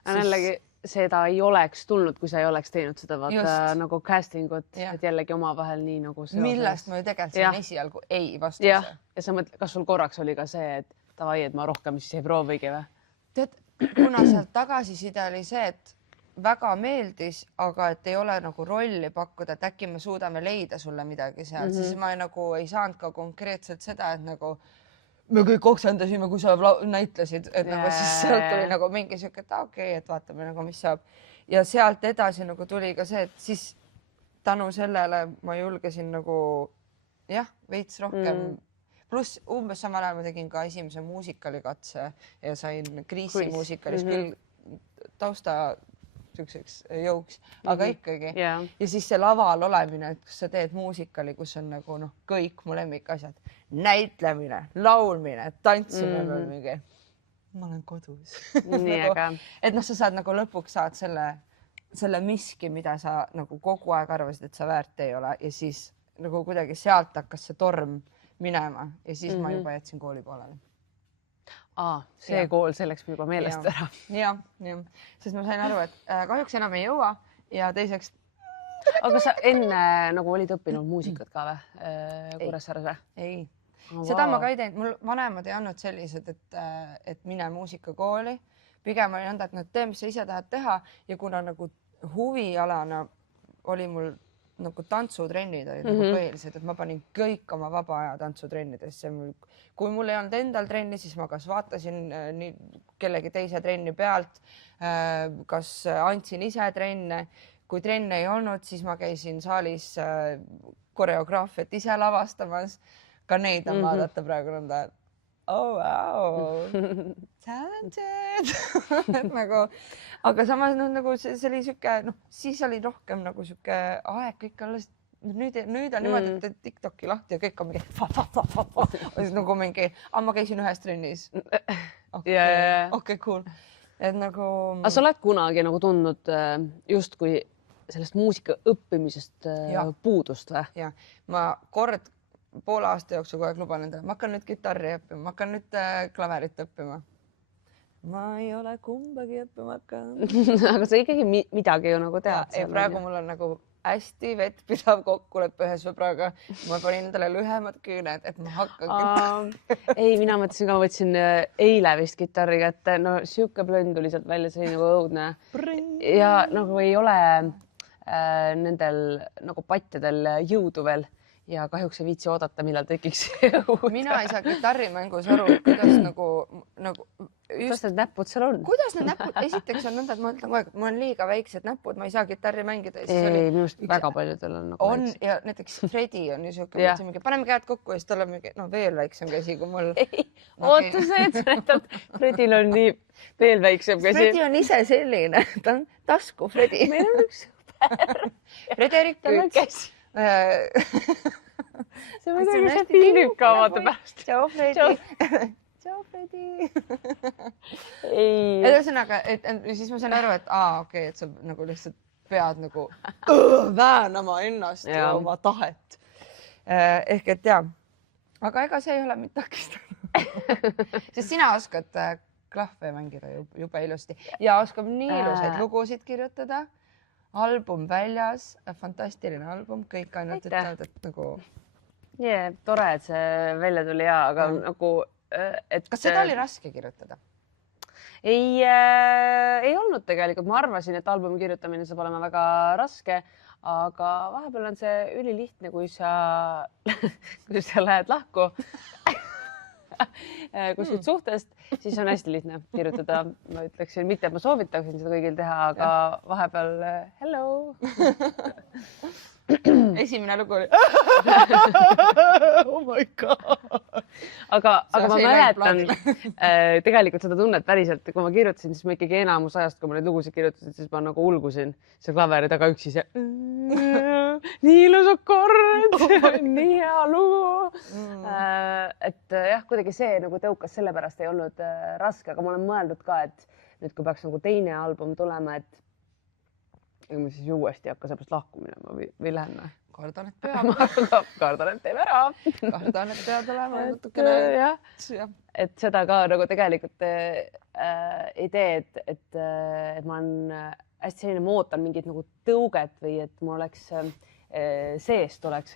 Jällegi seda ei oleks tulnud, kui sa ei oleks teinud seda vaata nagu castingut, et jällegi omavahel nii nagu see millest ma ju tegelikult siin esialgu ei vastuse. Ja sa mõtled, kas sul korraks oli ka see, et tavai, et ma rohkem siis ei proovigi või? Tead, kuna sealt tagasiside oli see, et väga meeldis, aga et ei ole nagu rolli pakkuda, et äkki me suudame leida sulle midagi sealt, siis ma nagu ei saanud ka konkreetselt seda, et nagu me kõik oksendasime, kui sa näitlesid, et nagu siis sealt tuli nagu mingi siuke, et okei, et vaatame nagu, mis saab. Ja sealt edasi nagu tuli ka see, et siis tänu sellele ma julgesin nagu veits rohkem. Pluss umbes samal ajal ma tegin ka esimese muusikalikatse ja sain Kriisi muusikalis küll tausta siukseks jõuks, aga ikkagi. Ja siis see laval olemine, et kus sa teed muusikali, kus on nagu kõik mu lemmikasjad. Näitlemine, laulmine, tantsimine mingi. Ma olen kodus. Et sa saad nagu lõpuks saad selle miski, mida sa nagu kogu aeg arvasid, et sa väärt ei ole ja siis nagu kuidagi sealt hakkas see torm minema ja siis ma juba jätsin kooli pooleli. See kool selleks juba meelest ära. Ja, sest ma sain aru, et kahjuks enam ei jõua ja teiseks... Aga sa enne nagu olid õppinud muusikat ka või? Kuressaares või? Ei. Seda ma ka ei teinud. Mul vanemad ei andnud sellised, et mine muusikakooli. Pigem oli nõnda, et nad tee, mis sa ise tahad teha ja kuna nagu huvialana oli mul nagu tantsutrennid olid nagu põhilised, et ma panin kõik oma vaba aja tantsutrennidesse. Kui mul ei olnud endal trenni, siis ma kas vaatasin kellegi teise trenni pealt, kas andsin ise trenne. Kui trenne ei olnud, siis ma käisin saalis koreograafiat ise lavastamas. Ka neid on vaadata praegu nõnda, et oh wow, talented. Et nagu, aga samas nagu see oli siuke, siis oli rohkem nagu siuke aeg kõik alles. Nüüd on niimoodi, et TikToki lahti ja kõik on mingi nagu mingi, ma käisin ühes trennis. Okei, cool. Et nagu... Aga sa oled kunagi nagu tundnud justkui sellest muusika õppimisest puudust või? Ja, ma kord poole aasta jooksul kogu aeg luban endale, ma hakkan nüüd kitarri õppima, ma hakkan nüüd klaverit õppima. Ma ei ole kumbagi õppima hakanud. Aga sa ikkagi midagi ju nagu tead. Ja praegu mul on nagu hästi vettpidav kokkuleppe ühes sõbraga. Ma panin endale lühemad küüned, et ma hakkan Ei, mina mõtlesin ka, ma võtsin eile vist kitarri kätte. No siuke blönd tuli sealt välja, see oli nagu õudne. Ja nagu ei ole nendel nagu patjadel jõudu veel. Ja kahjuks ei viitsi oodata, millal tekiks jõud. Mina ei saa kitarrimängus aru, kuidas nagu Kuidas need näpud seal on? Kuidas need näpud? Esiteks on nõnda, et ma ütlen kogu aeg, mul on liiga väiksed näpud, ma ei saa kitarri mängida. Ei, minust väga paljudel on nagu väiksed. Ja näiteks Fredi on ju siuke, paneme käed kokku ja siis tal on mingi, veel väiksem käsi kui mul. Ei, oota see, et sa näitad, Fredil on nii veel väiksem käsi. Fredi on ise selline, ta on tasku Fredi. Meil on üks sõber. Frederik Püüts. See muidugi see filmib ka vaata pärast. Tšau, Fredi. Tšau, Fredi. Ei. Ühesõnaga, siis ma sain aru, et okei, et sa nagu lihtsalt pead nagu väänama ennast ja oma tahet. Ehk et jah, aga ega see ei ole mind takistanud. Sest sina oskad klahve mängida jube ilusti ja oskab nii ilusaid lugusid kirjutada. Album väljas, fantastiline album, kõik ainult ütlevad, et nagu... Tore, et see välja tuli aga nagu... Kas seda oli raske kirjutada? Ei olnud tegelikult. Ma arvasin, et albumi kirjutamine saab olema väga raske, aga vahepeal on see ülilihtne, kui sa lähed lahku kuskilt suhtest, siis on hästi lihtne kirjutada. Ma ütleksin, mitte et ma soovitaksin seda kõigil teha, aga vahepeal hello. Esimene lugu oli oh my god. Aga ma mäletan tegelikult seda tunnet päriselt, kui ma kirjutasin, siis ma ikkagi enamus ajast, kui ma neid lugusid kirjutasin, siis ma nagu ulgusin see klaveri taga üksi see nii ilus akord, nii hea lugu. Et jah, kuidagi see nagu tõukas sellepärast ei olnud raske, aga ma olen mõeldud ka, et nüüd kui peaks nagu teine album tulema, et ega ma siis uuesti hakka seepärast lahku minema või lähen. Kardan, et peab. Kardan, et teeme ära. Kardan, et peab olema natukene. Et seda ka nagu tegelikult ei tee, et ma olen hästi selline, ma ootan mingit nagu tõuget või et mul oleks seest oleks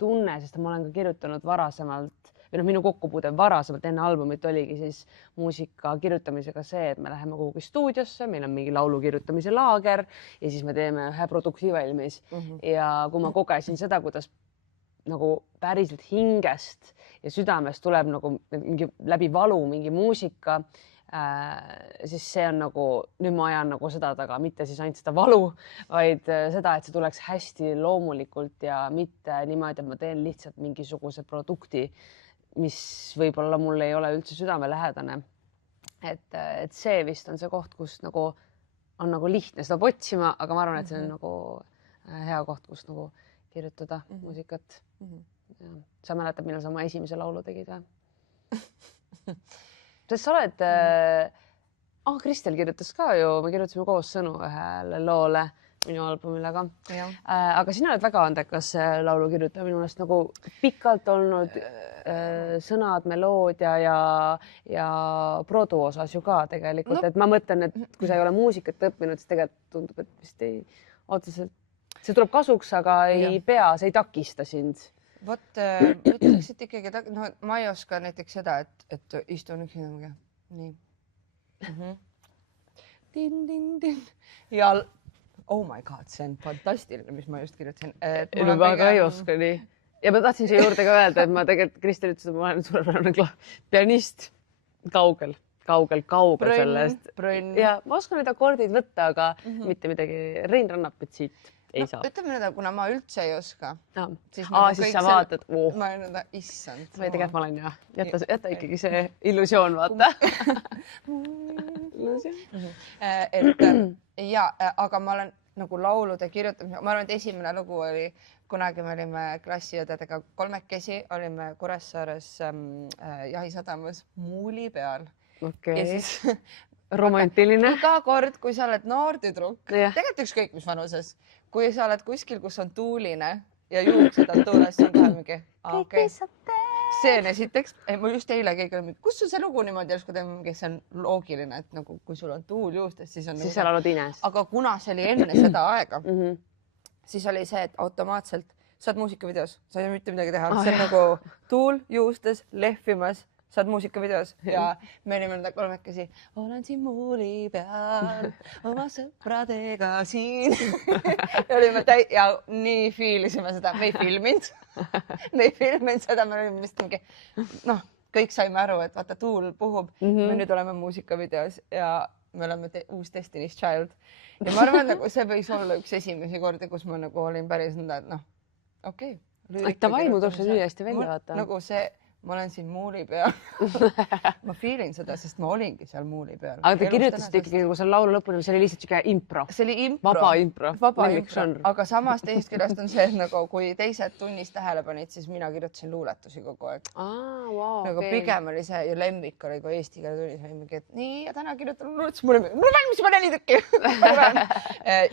tunne, sest ma olen ka kirjutanud varasemalt või minu kokkupuude varasemalt enne albumit oligi siis muusika kirjutamisega see, et me läheme kuhugi stuudiosse, meil on mingi laulu kirjutamise laager ja siis me teeme ühe produkti valmis. Ja kui ma kogesin seda, kuidas nagu päriselt hingest ja südamest tuleb nagu mingi läbi valu mingi muusika, siis see on nagu, nüüd ma ajan nagu seda taga, mitte siis ainult seda valu, vaid seda, et see tuleks hästi loomulikult ja mitte niimoodi, et ma teen lihtsalt mingisuguse produkti, mis võib-olla mul ei ole üldse südamelähedane. Et see vist on see koht, kus nagu on nagu lihtne seda otsima, aga ma arvan, et see on nagu hea koht, kus nagu kirjutada muusikat. Sa mäletad, millal sa oma esimese laulu tegid või? Sest sa oled... Kristel kirjutas ka ju, me kirjutasime koos sõnu ühele loole minu albumile ka. Aga sina oled väga andekas laulu kirjutaja minu meelest nagu pikalt olnud sõnad, meloodia ja produ osas ju ka tegelikult. Et ma mõtlen, et kui sa ei ole muusikat õppinud, siis tegelikult tundub, et vist ei otseselt. See tuleb kasuks, aga ei pea, see ei takista sind. Vot, ütleks, et ikkagi, ma ei oska näiteks seda, et istun üks inimega. Nii. Din. Ja oh my god, see on fantastiline, mis ma just kirjutasin. Ma väga ei oska nii. Ja ma tahtsin siia juurde ka öelda, et ma tegelikult Kristel ütles, et ma olen suurepärane pianist kaugel sellest. Brönn. Ja ma oskan need akordid võtta, aga mitte midagi. Rein Rannapet siit ei saa. Ütleme nüüd, kuna ma üldse ei oska. Siis sa vaatad. Ma olen issand. Või tegelikult ma olen jah. Jäta ikkagi see illusioon, vaata. Ja, aga ma olen nagu laulude kirjutamise, ma arvan, et esimene lugu oli, kunagi me olime klassiõdedega kolmekesi, olime Kuressaares Jahisadamas muuli peal. Ja siis romantiline. Iga kord, kui sa oled noor tüdruk, tegelikult ükskõik mis vanuses, kui sa oled kuskil, kus on tuuline ja juuksed on tuules, see on kohe mingi. See on esiteks, mul just eile keegi oli, kus sul see lugu niimoodi järsku teeme, see on loogiline, et nagu kui sul on tuul juustes, siis on siis sa laulad ines. Aga kuna see oli enne seda aega, siis oli see, et automaatselt saad muusikavideos, sa ei saa mitte midagi teha. See on nagu tuul juustes lehvimas, saad muusikavideos ja me olime nüüd kolmekesi. Olen siin muuli peal oma sõpradega siin. Ja olime ja nii fiilisime seda, me ei filminud. Me ei filminud seda, me olime vist mingi, kõik saime aru, et vaata tuul puhub. Me nüüd oleme muusikavideos ja me oleme uus Destiny's Child. Ja ma arvan, et see võis olla üks esimesi kordi, kus ma nagu olin päris nõnda, et okei. Ta vaimu tuleb see nii hästi välja vaata. Nagu see, ma olen siin muuli peal. Ma fiilin seda, sest ma olingi seal muuli peal. Aga te kirjutasite ikkagi nagu seal laulu lõpuni, see oli lihtsalt siuke impro. See oli impro. Vaba impro. Aga samas teisest küljest on see, et nagu kui teised tunnis tähele panid, siis mina kirjutasin luuletusi kogu aeg. Nagu pigem oli see ja lemmik oli, kui eesti keele tunnis oli mingi, et nii ja täna kirjutan luuletusi, mul on valmis juba 4 tükki.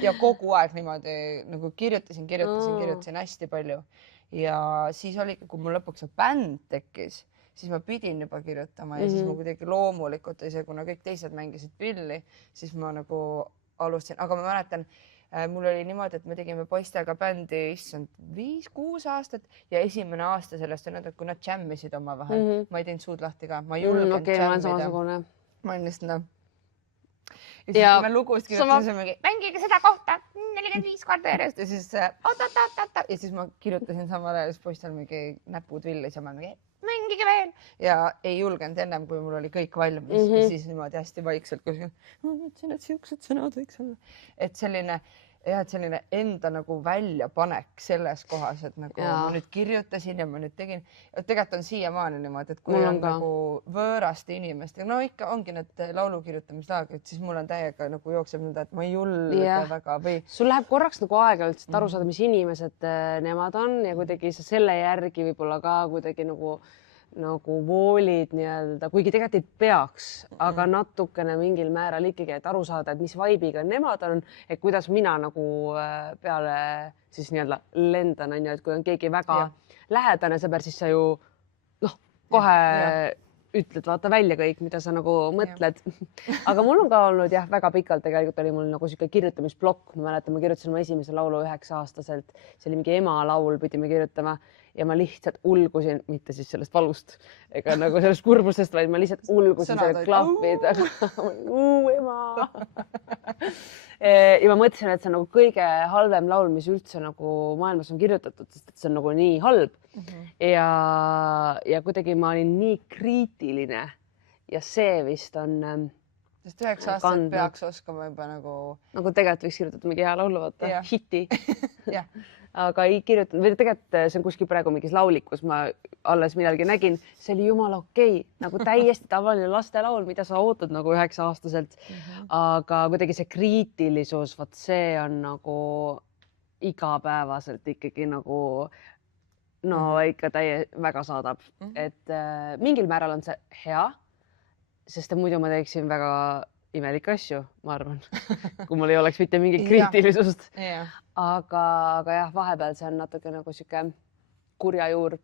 Ja kogu aeg niimoodi nagu kirjutasin hästi palju. Ja siis oligi, kui mul lõpuks see bänd tekkis, siis ma pidin juba kirjutama ja siis ma kuidagi loomulikult ei see, kuna kõik teised mängisid pilli, siis ma nagu alustasin. Aga ma mäletan, mul oli niimoodi, et me tegime poistega bändi 5-6 aastat ja esimene aasta sellest on, et kui nad jammisid oma vahel, ma ei teinud suud lahti ka, ma ei julgenud jammida. Ma olin lihtsalt ja siis kui me lugust kirjutasin mingi, mängige seda kohta 45 korda järjest ja siis ja siis ma kirjutasin samal ajal poistel mingi näpud villis ja ma mingi mängige veel ja ei julgenud ennem, kui mul oli kõik valmis ja siis niimoodi hästi vaikselt kuskil mõtlesin, et siuksed sõnad võiks olla. Et selline enda nagu väljapanek selles kohas, et nagu ma nüüd kirjutasin ja ma nüüd tegin. Tegelikult on siiamaani niimoodi, et kui on nagu võõraste inimestega, no ikka ongi need laulu kirjutamislaagrid, siis mul on täiega nagu jookseb nõnda, et ma ei julge väga või. Sul läheb korraks nagu aega üldse, et aru saada, mis inimesed nemad on ja kuidagi sa selle järgi võib-olla ka kuidagi nagu voolid nii-öelda, kuigi tegelikult ei peaks, aga natukene mingil määral ikkagi, et aru saada, et mis vaibiga nemad on, et kuidas mina nagu peale siis nii-öelda lendan, on ju, et kui on keegi väga lähedane sõber, siis sa ju kohe ütled, vaata välja kõik, mida sa nagu mõtled. Aga mul on ka olnud väga pikalt tegelikult oli mul nagu siuke kirjutamisblokk. Ma mäletan, ma kirjutasin oma esimese laulu 9-aastaselt. See oli mingi ema laul, pidime kirjutama ja ma lihtsalt ulgusin, mitte siis sellest valust ega nagu sellest kurbusest, vaid ma lihtsalt ulgusin selle klapid. Ema! Ja ma mõtlesin, et see on nagu kõige halvem laul, mis üldse nagu maailmas on kirjutatud, sest see on nagu nii halb. Ja kuidagi ma olin nii kriitiline ja see vist on... Sest 9 aastat peaks oskama juba nagu... Nagu tegelikult võiks kirjutada mingi hea laulu, vaata, hiti. Aga ei kirjutanud, või tegelikult see on kuskil praegu mingis laulikus, ma alles midagi nägin, see oli jumala okei, nagu täiesti tavaline lastelaul, mida sa ootad nagu 9-aastaselt. Aga kuidagi see kriitilisus, vaat see on nagu igapäevaselt ikkagi nagu ikka väga saadab. Et mingil määral on see hea, sest muidu ma teeksin väga imelikke asju, ma arvan, kui mul ei oleks mitte mingit kriitilisust. Aga jah, vahepeal see on natuke nagu siuke kurja juur.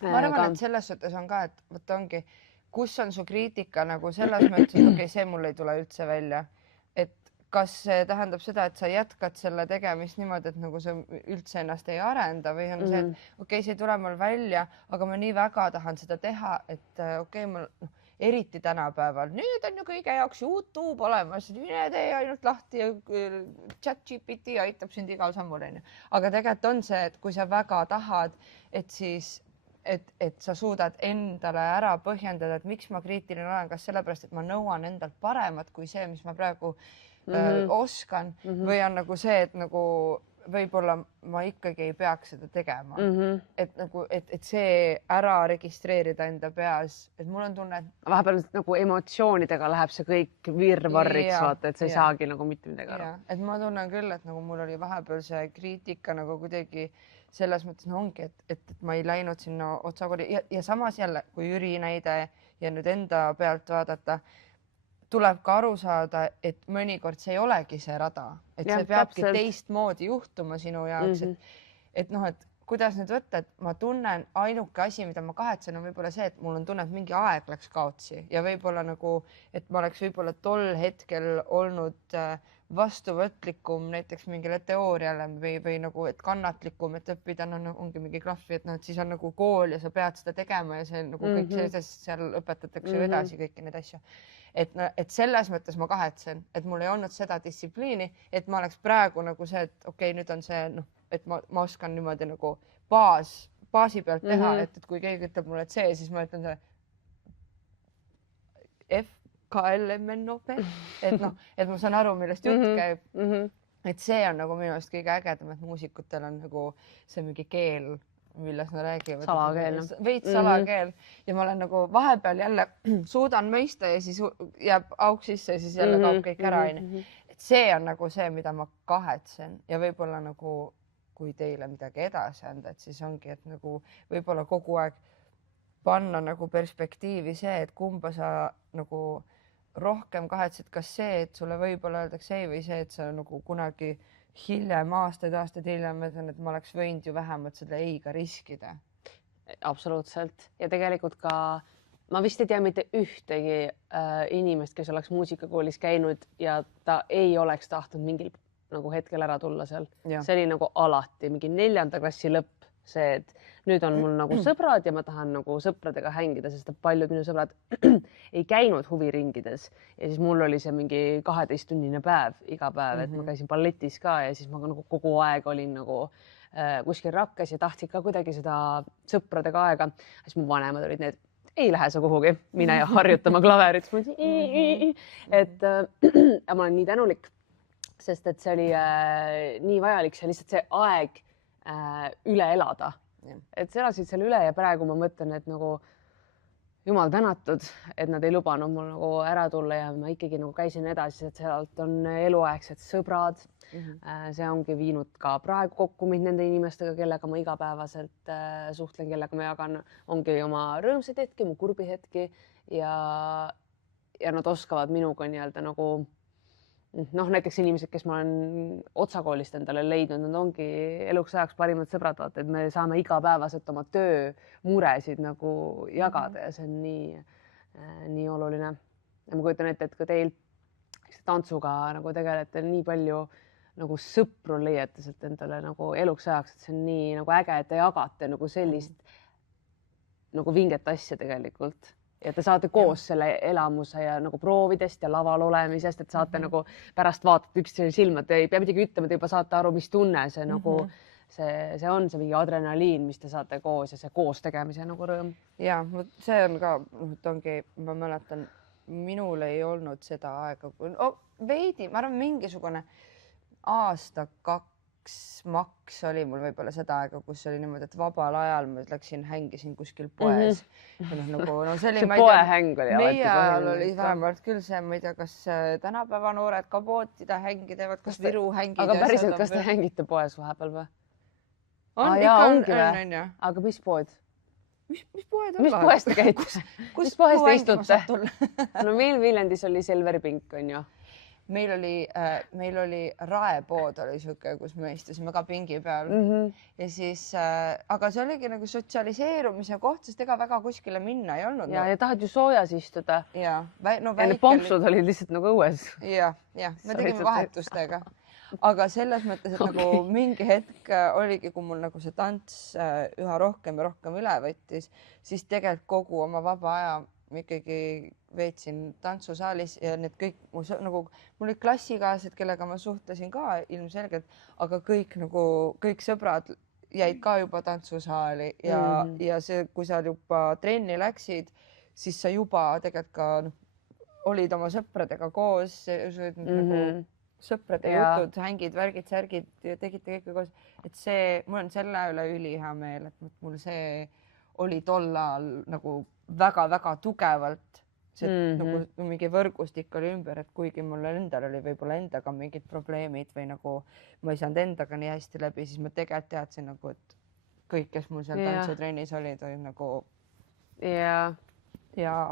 Ma arvan, et selles suhtes on ka, et võtta ongi, kus on su kriitika nagu selles mõttes, et okei, see mul ei tule üldse välja. Et kas see tähendab seda, et sa jätkad selle tegemist niimoodi, et nagu sa üldse ennast ei arenda või on see, et okei, see ei tule mul välja, aga ma nii väga tahan seda teha, et okei, mul eriti tänapäeval. Nüüd on ju kõige jaoks YouTube olemas, mine tee ainult lahti ja ChatGPT aitab sind igal sammul. Aga tegelikult on see, et kui sa väga tahad, et siis, et sa suudad endale ära põhjendada, et miks ma kriitiline olen, kas sellepärast, et ma nõuan endalt paremat kui see, mis ma praegu oskan või on nagu see, et nagu võib-olla ma ikkagi ei peaks seda tegema. Et nagu, et see ära registreerida enda peas, et mul on tunne, et vahepeal nagu emotsioonidega läheb see kõik virvarriks, vaata, et sa ei saagi nagu mitte midagi aru. Et ma tunnen küll, et nagu mul oli vahepeal see kriitika nagu kuidagi selles mõttes ongi, et ma ei läinud sinna otsakooli ja samas jälle, kui Jüri näide ja nüüd enda pealt vaadata, tuleb ka aru saada, et mõnikord see ei olegi see rada, et see peabki teistmoodi juhtuma sinu jaoks, et noh, et kuidas nüüd võtta, et ma tunnen ainuke asi, mida ma kahetsen, on võib-olla see, et mul on tunne, et mingi aeg läks kaotsi ja võib-olla nagu, et ma oleks võib-olla tol hetkel olnud vastuvõtlikum näiteks mingile teooriale või nagu, et kannatlikum, et õppida ongi mingi klahvi, et noh, et siis on nagu kool ja sa pead seda tegema ja see nagu kõik sellisest seal õpetatakse ju edasi kõiki neid asju. Et selles mõttes ma kahetsen, et mul ei olnud seda distsipliini, et ma oleks praegu nagu see, et okei, nüüd on see, noh, et ma oskan niimoodi nagu baasi pealt teha, et kui keegi ütleb mulle, et see, siis ma ütlen see FKLMNOP, et noh, et ma saan aru, millest jutt käib. Et see on nagu minu arust kõige ägedam, et muusikutel on nagu see mingi keel, milles nad räägivad. Salakeel. Veits salakeel ja ma olen nagu vahepeal jälle suudan mõista ja siis jääb auk sisse ja siis jälle kaob kõik ära. Et see on nagu see, mida ma kahetsen ja võib-olla nagu kui teile midagi edasi anda, et siis ongi, et nagu võib-olla kogu aeg panna nagu perspektiivi see, et kumba sa nagu rohkem kahetsed, kas see, et sulle võib-olla öeldakse ei või see, et sa nagu kunagi hiljem, aastaid hiljem, et ma oleks võinud ju vähemalt seda eiga riskida. Absoluutselt. Ja tegelikult ka, ma vist ei tea mitte ühtegi inimest, kes oleks muusikakoolis käinud ja ta ei oleks tahtnud mingil nagu hetkel ära tulla seal. See oli nagu alati mingi 4. klassi lõpp see, et nüüd on mul nagu sõbrad ja ma tahan nagu sõpradega hängida, sest paljud minu sõbrad ei käinud huviringides ja siis mul oli see mingi 12-tunnine päev iga päev, et ma käisin balletis ka ja siis ma nagu kogu aeg olin nagu kuskil rakkes ja tahtsin ka kuidagi seda sõpradega aega. Siis mu vanemad olid need, ei lähe sa kuhugi, mine ja harjutama klaverit. Et ma olen nii tänulik, sest et see oli nii vajalik, see lihtsalt see aeg üle elada. Et sa elasid seal üle ja praegu ma mõtlen, et nagu jumal tänatud, et nad ei lubanud mul nagu ära tulla ja ma ikkagi nagu käisin edasi, et sealt on eluaegsed sõbrad. See ongi viinud ka praegu kokku mind nende inimestega, kellega ma igapäevaselt suhtlen, kellega ma jagan, ongi oma rõõmsaid hetki, mu kurbi hetki ja nad oskavad minuga nii-öelda nagu noh, näiteks inimesed, kes ma olen otsakoolist endale leidnud, nad ongi eluks ajaks parimad sõbrad, vaata, et me saame igapäevaselt oma töö muresid nagu jagada ja see on nii oluline. Ja ma kujutan ette, et ka teil tantsuga nagu tegelete nii palju nagu sõpru leiate sealt endale nagu eluks ajaks, et see on nii nagu äge, et te jagate nagu sellist nagu vinget asja tegelikult. Ja te saate koos selle elamuse ja nagu proovidest ja laval olemisest, et saate nagu pärast vaatate üksteisele silma, et ei pea midagi ütlema, te juba saate aru, mis tunne see nagu see on see mingi adrenaliin, mis te saate koos ja see koos tegemise nagu rõõm. Ja, see on ka, et ongi, ma mäletan, minul ei olnud seda aega, veidi, ma arvan, mingisugune aasta, 2 maks oli mul võib-olla seda aega, kus oli niimoodi, et vabal ajal ma läksin, hängisin kuskil poes. See poehäng oli alati. Meie ajal oli vähemalt küll see, ma ei tea, kas tänapäeva noored ka pootida hängi teevad, kas Viru hängid. Aga päriselt, kas te hängite poes vahepeal või? On. Aga mis poed? Mis poed on? Mis poest te käite? Mis poest te istute? No meil Viljandis oli Selveri Pink, on ju. Meil oli Raepood oli siuke, kus me istusime ka pingi peal ja siis, aga see oligi nagu sotsialiseerumise koht, sest ega väga kuskile minna ei olnud. Ja tahad ju soojas istuda. Ja need pompsud olid lihtsalt nagu õues. Ja, me tegime vahetustega. Aga selles mõttes, et nagu mingi hetk oligi, kui mul nagu see tants üha rohkem ja rohkem üle võttis, siis tegelikult kogu oma vaba aja ikkagi veetsin tantsusaalis ja need kõik nagu mul olid klassikaaslased, kellega ma suhtlesin ka ilmselgelt, aga kõik sõbrad jäid ka juba tantsusaali ja see, kui sa juba trenni läksid, siis sa juba tegelikult ka olid oma sõpradega koos, nagu sõprade jutud, hängid, värgid, särgid, tegite kõike koos, et see, mul on selle üle ülihea meel, et mul see oli tollal nagu väga-väga tugevalt see nagu mingi võrgustik oli ümber, et kuigi mul endal oli võib-olla endaga mingid probleemid või nagu ma ei saanud endaga nii hästi läbi, siis ma tegelikult teadsin nagu, et kõik, kes mul seal tantsutrennis olid nagu ja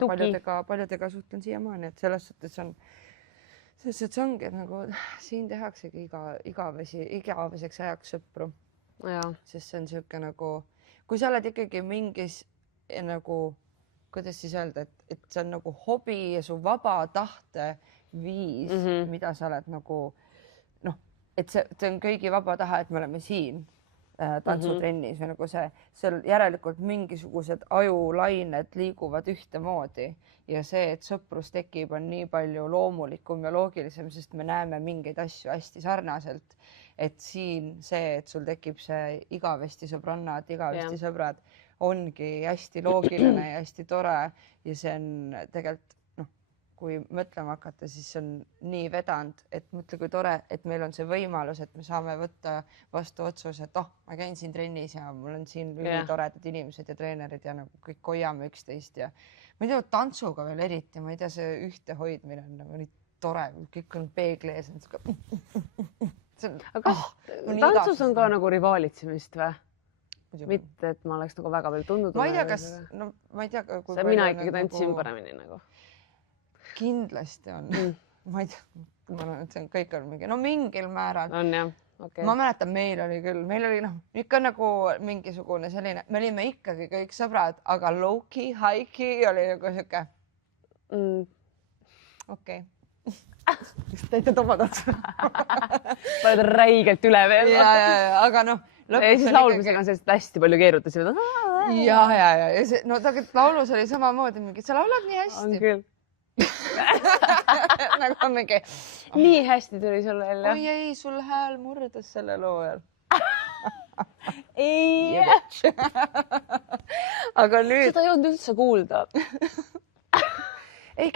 paljudega suhtlen siiamaani, et selles suhtes ongi, et nagu siin tehaksegi igaveseks ajaks sõpru. Sest see on siuke nagu, kui sa oled ikkagi mingis nagu, kuidas siis öelda, et see on nagu hobi ja su vaba tahte viis, mida sa oled nagu, noh, et see on kõigi vaba tahe, et me oleme siin tantsutrennis või nagu seal järelikult mingisugused ajulained liiguvad ühtemoodi ja see, et sõprus tekib, on nii palju loomulikum ja loogilisem, sest me näeme mingeid asju hästi sarnaselt, et siin see, et sul tekib see igavesti sõbrannad, igavesti sõbrad, ongi hästi loogiline ja hästi tore ja see on tegelikult, kui mõtlema hakata, siis see on nii vedanud, et mõtle, kui tore, et meil on see võimalus, et me saame võtta vastu otsuse, et ma käin siin trennis ja mul on siin ülitoredad inimesed ja treenerid ja nagu kõik hoiame üksteist ja ma ei tea, tantsuga veel eriti, ma ei tea, see ühtehoidmine on nagu nii tore, kõik on peegli ees. Aga tantsus on ka nagu rivaalitsemist või? Mitte, et ma oleks nagu väga palju tundnud. Ma ei tea, kas, ma ei tea. Mina ikkagi tantsin paremini nagu. Kindlasti on. Ma ei tea, ma arvan, et see on kõik on mingi, mingil määral. On jah, okei. Ma mäletan, meil oli ikka nagu mingisugune selline, me olime ikkagi kõik sõbrad, aga low-key, high-key oli nagu siuke. Okei. Just täitsa tobadad. Paned räigelt üle veel. Aga ja siis laulmisega on sellist hästi palju keerutasid. Ja laulus oli samamoodi mingi, sa laulad nii hästi. On küll. Nagu mingi. Nii hästi tuli sul välja. Oi ei, sul hääl murdas selle loo ajal. Ei. Aga nüüd. Seda ei olnud üldse kuulda. Ei,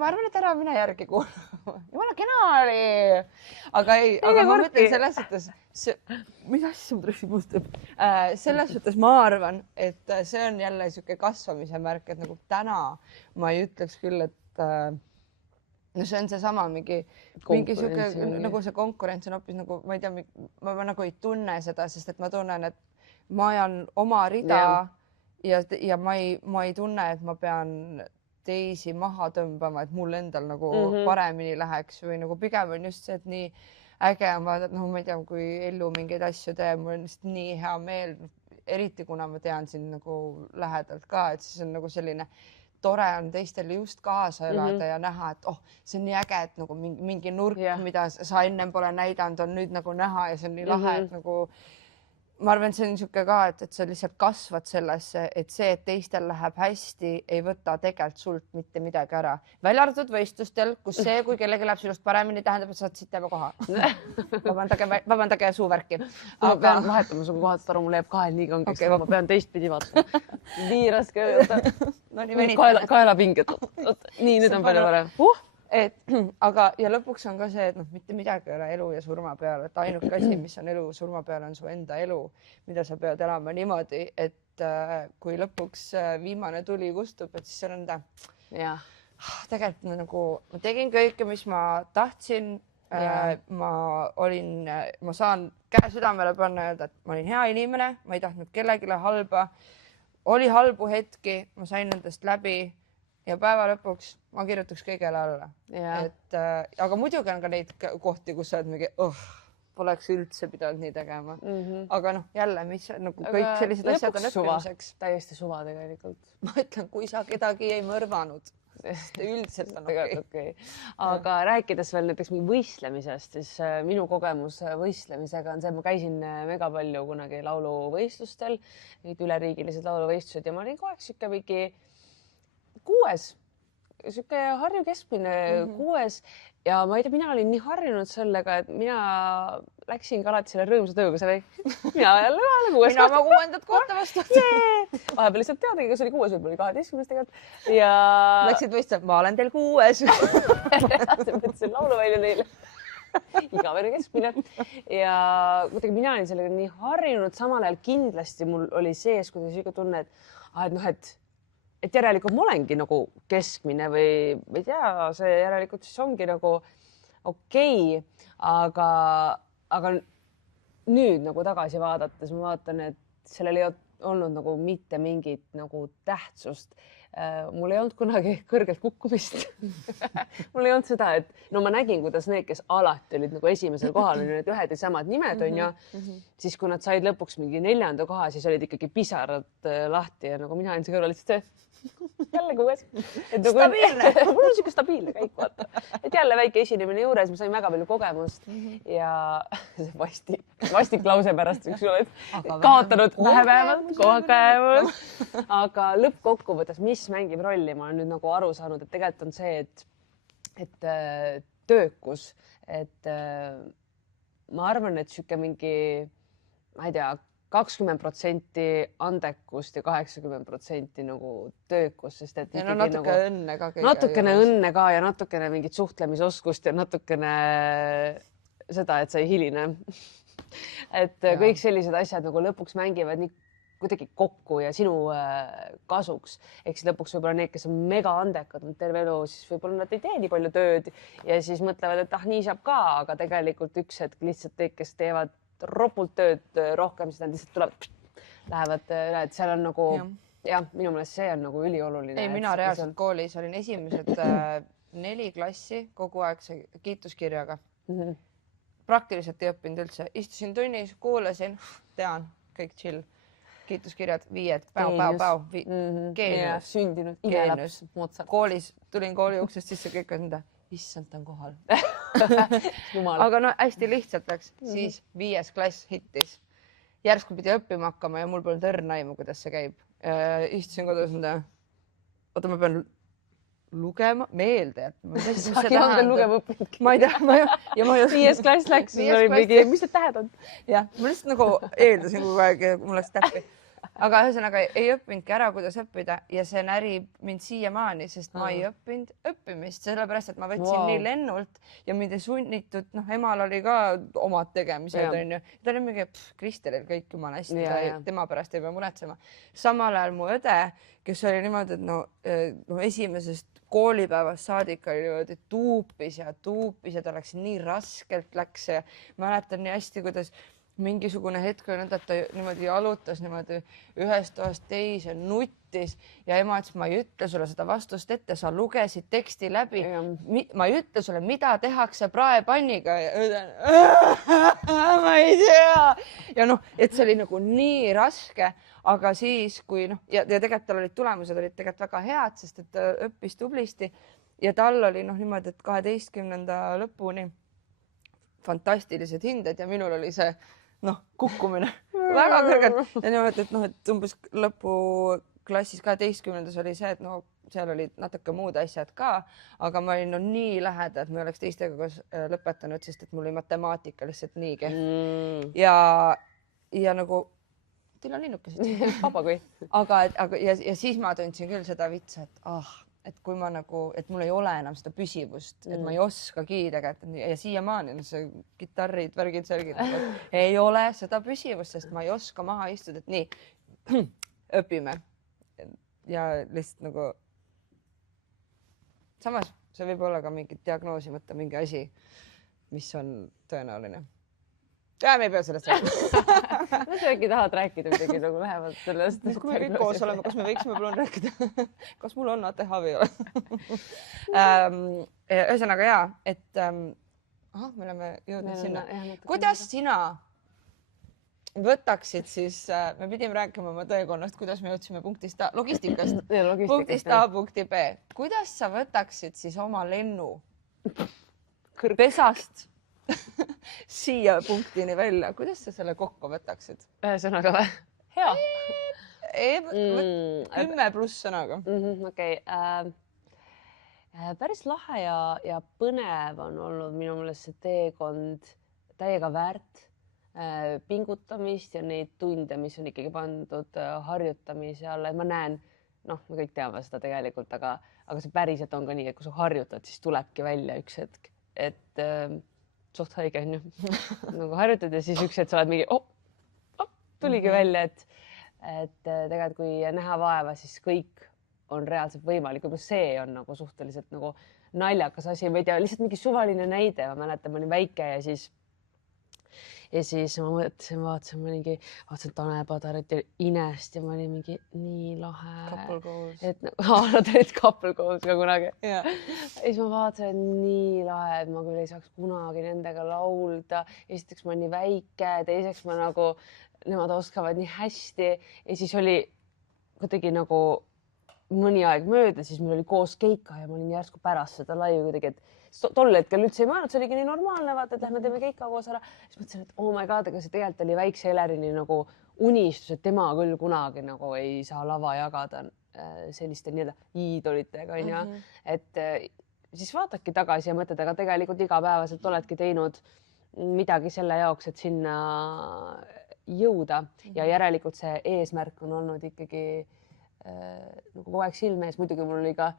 ma arvan, et ära mine järgi kuulama. Jumala kena oli. Aga ma mõtlen selles suhtes, mida asja ma tõesti muustab? Selles suhtes ma arvan, et see on jälle siuke kasvamise märk, et nagu täna ma ei ütleks küll, et see on seesama mingi siuke, nagu see konkurents on hoopis nagu, ma ei tea, ma nagu ei tunne seda, sest et ma tunnen, et ma ajan oma rida ja ma ei tunne, et ma pean teisi maha tõmbama, et mul endal nagu paremini läheks või nagu pigem on just see, et nii äge on vaadata, ma ei tea, kui Ellu mingeid asju teeb, mul on just nii hea meel, eriti kuna ma tean sind nagu lähedalt ka, et siis on nagu selline tore on teistel just kaasa elada ja näha, et see on nii äge, et nagu mingi nurk, mida sa ennem pole näidanud, on nüüd nagu näha ja see on nii lahe, et nagu ma arvan, see on niisugune ka, et sa lihtsalt kasvad sellesse, et see, et teistel läheb hästi, ei võta tegelikult sult mitte midagi ära. Välja arvatud võistlustel, kus see, kui kellegi läheb sinust paremini, tähendab, et sa oled siit tema koha. Vabandage suuvärki. Ma pean vahetama su kohad, sest mul jääb kael nii kangeks. Ma pean teistpidi vaatama. Nii raske öelda. Kaelapinged. Nii, nüüd on palju parem. Aga ja lõpuks on ka see, et mitte midagi ei ole elu ja surma peal, et ainuke asi, mis on elu surma peal, on su enda elu, mida sa pead elama niimoodi, et kui lõpuks viimane tuli kustub, et siis see on enda. Tegelikult nagu ma tegin kõike, mis ma tahtsin. Ma saan käe südamele panna öelda, et ma olin hea inimene, ma ei tahtnud kellegile halba. Oli halbu hetki, ma sain nendest läbi. Ja päeva lõpuks ma kirjutaks kõigele alla. Aga muidugi on ka neid kohti, kus sa oled mingi, poleks üldse pidanud nii tegema. Aga jälle, mis nagu kõik sellised asjad on õppimiseks. Täiesti suva tegelikult. Ma ütlen, kui sa kedagi ei mõrvanud, sest üldiselt on okei. Aga rääkides veel näiteks võistlemisest, siis minu kogemus võistlemisega on see, ma käisin mega palju kunagi lauluvõistlustel, neid üleriigilised lauluvõistlused ja ma olin kogu aeg siuke mingi 6, siuke Harju keskmine 6 ja ma ei tea, mina olin nii harjunud sellega, et mina läksin ka alati selle rõõmsa tööga, see või? Mina jälle 6. Mina ma 6. kohta vastu. Vahepeal lihtsalt teadagi, kas oli 6 või oli 12 tegelikult. Ja läksid võistlema, ma olen teil 6. Mõtlesin laulu välja neile. igavene keskmine ja kuidagi mina olin sellega nii harjunud, samal ajal kindlasti mul oli sees kuidagi siuke tunne, et järelikult ma olengi nagu keskmine või ei tea, see järelikult siis ongi nagu okei, aga nüüd nagu tagasi vaadates ma vaatan, et sellel ei olnud nagu mitte mingit nagu tähtsust. Mul ei olnud kunagi kõrgelt kukkumist. Mul ei olnud seda, et no ma nägin, kuidas need, kes alati olid nagu esimesel kohal, olid need ühed ja samad nimed on ju, siis kui nad said lõpuks mingi 4. koha, siis olid ikkagi pisarad lahti ja nagu mina olin see kõrval lihtsalt jälle 6. Stabiilne. Mul on siuke stabiilne käik, vaata. Et jälle väike esinemine juures, ma sain väga palju kogemust ja see vastik lause pärast, eks ole, kaotanud vähemalt kogemust. Aga lõppkokkuvõttes, mis mängib rolli, ma olen nüüd nagu aru saanud, et tegelikult on see, et töökus, et ma arvan, et siuke mingi, ma ei tea, 20% andekust ja 80% nagu töökus, sest et ja no natuke nagu, õnne ka. Natukene õnne ka ja natukene mingit suhtlemisoskust ja natukene seda, et sa ei hiline. Et kõik sellised asjad nagu lõpuks mängivad nii kuidagi kokku ja sinu kasuks. Ehk siis lõpuks võib-olla need, kes on mega andekad terve elu, siis võib-olla nad ei tee nii palju tööd ja siis mõtlevad, et nii saab ka, aga tegelikult üks hetk lihtsalt need, kes teevad ropult tööd rohkem, siis nad lihtsalt lähevad üle, et seal on nagu jah, minu meelest see on nagu ülioluline. Ei, mina reaalselt koolis olin esimesed 4 klassi kogu aeg see kiituskirjaga. Praktiliselt ei õppinud üldse. Istusin tunnis, kuulasin, tean, kõik chill. Kiituskirjad, 5, päu. Geenius. Sündinud imelaps. Koolis, tulin kooli uksest sisse, kõik on enda. Issand, ta on kohal. Aga no hästi lihtsalt läks, siis 5. klass hittis. Järsku pidi õppima hakkama ja mul polnud õrna aimu, kuidas see käib. Istusin kodus enda. Oota, ma pean lugema, meelde jätma. Saagi on veel lugema õppinud. Ma ei tea. 5. klass läks, mis need tähed on? Jah, ma lihtsalt nagu eeldasin kogu aeg, mul läks täppi. Aga ühesõnaga ei õppinudki ära, kuidas õppida ja see närib mind siiamaani, sest ma ei õppinud õppimist, sellepärast, et ma võtsin nii lennult ja mind ei sunnitud, emal oli ka omad tegemised, on ju. Ta oli mingi, Kristelil kõik jumala hästi, tema pärast ei pea muretsema. Samal ajal mu õde, kes oli niimoodi, et esimesest koolipäevast saadik oli niimoodi tuupis ja ta läks nii raskelt läks ja mäletan nii hästi, kuidas mingisugune hetk oli nõnda, et ta niimoodi jalutas niimoodi ühest toast teise, nuttis ja ema ütles, ma ei ütle sulle seda vastust ette, sa lugesid teksti läbi. Ma ei ütle sulle, mida tehakse praepanniga. Ma ei tea. Ja et see oli nagu nii raske, aga siis kui ja tegelikult tal olid tulemused olid tegelikult väga head, sest et ta õppis tublisti ja tal oli niimoodi, et 12. lõpuni fantastilised hinded ja minul oli see kukkumine väga kõrgelt ja niimoodi, et umbes lõpuklassis 12. oli see, et seal olid natuke muud asjad ka, aga ma olin nii lähedal, et ma oleks teistega koos lõpetanud, sest et mul oli matemaatika lihtsalt nii kehv. Ja nagu, teil on linnukesed. Vaba kui. Aga ja siis ma tundsin küll seda vitsa, et kui ma nagu, et mul ei ole enam seda püsivust, et ma ei oskagi tegelikult ja siiamaani see kitarrid, värgid, särgid, ei ole seda püsivust, sest ma ei oska maha istuda, et nii, õpime. Ja lihtsalt nagu, samas see võib olla ka mingi diagnoosimata mingi asi, mis on tõenäoline. Ja me ei pea sellest rääkida. No sa äkki tahad rääkida midagi nagu vähemalt sellest. Kui me kõik koos oleme, kas me võiksime palun rääkida? Kas mul on ATH või ole? Ühesõnaga jaa, et me oleme jõudnud sinna. Kuidas sina võtaksid siis, me pidime rääkima oma tõekonnast, kuidas me jõudsime punktist A, logistikast, punktist A punkti B. Kuidas sa võtaksid siis oma lennu pesast siia punktini välja, kuidas sa selle kokku võtaksid? Sõnaga või? Hea. 10+ sõnaga. Okei. Päris lahe ja põnev on olnud minu meelest see teekond täiega väärt pingutamist ja neid tunde, mis on ikkagi pandud harjutamise alla. Ma näen, me kõik teame seda tegelikult, aga see päriselt on ka nii, et kui sa harjutad, siis tulebki välja üks hetk. Et suht haige on ju. Nagu harjutad ja siis üks hetk sa oled mingi, tuligi välja, et tegelikult kui näha vaeva, siis kõik on reaalselt võimalik. Võib-olla see on nagu suhteliselt nagu naljakas asi. Ma ei tea, lihtsalt mingi suvaline näide. Ma mäletan, ma olin väike ja siis ma mõtlesin, vaatasin Tanel Padarit ja Inest ja ma olin mingi nii lahe. Couple goals. Et nad olid couple goals ka kunagi. Ja siis ma vaatasin, et nii lahe, et ma küll ei saaks kunagi nendega laulda. Esiteks ma olen nii väike, teiseks ma nagu, nemad oskavad nii hästi. Ja siis oli kuidagi nagu mõni aeg mööda, siis meil oli koos keika ja ma olin järsku pärast seda laiu kuidagi, et tol hetkel üldse ei mõelnud, see oligi nii normaalne, vaata, et lähme teeme keika koos ära. Siis mõtlesin, et oh my god, aga see tegelikult oli väikse Elerini nagu unistus, et tema küll kunagi nagu ei saa lava jagada selliste nii-öelda iidolitega, on ju. Et siis vaatadki tagasi ja mõtled, aga tegelikult igapäevaselt oledki teinud midagi selle jaoks, et sinna jõuda ja järelikult see eesmärk on olnud ikkagi nagu kogu aeg silme ees. Muidugi mul oli ka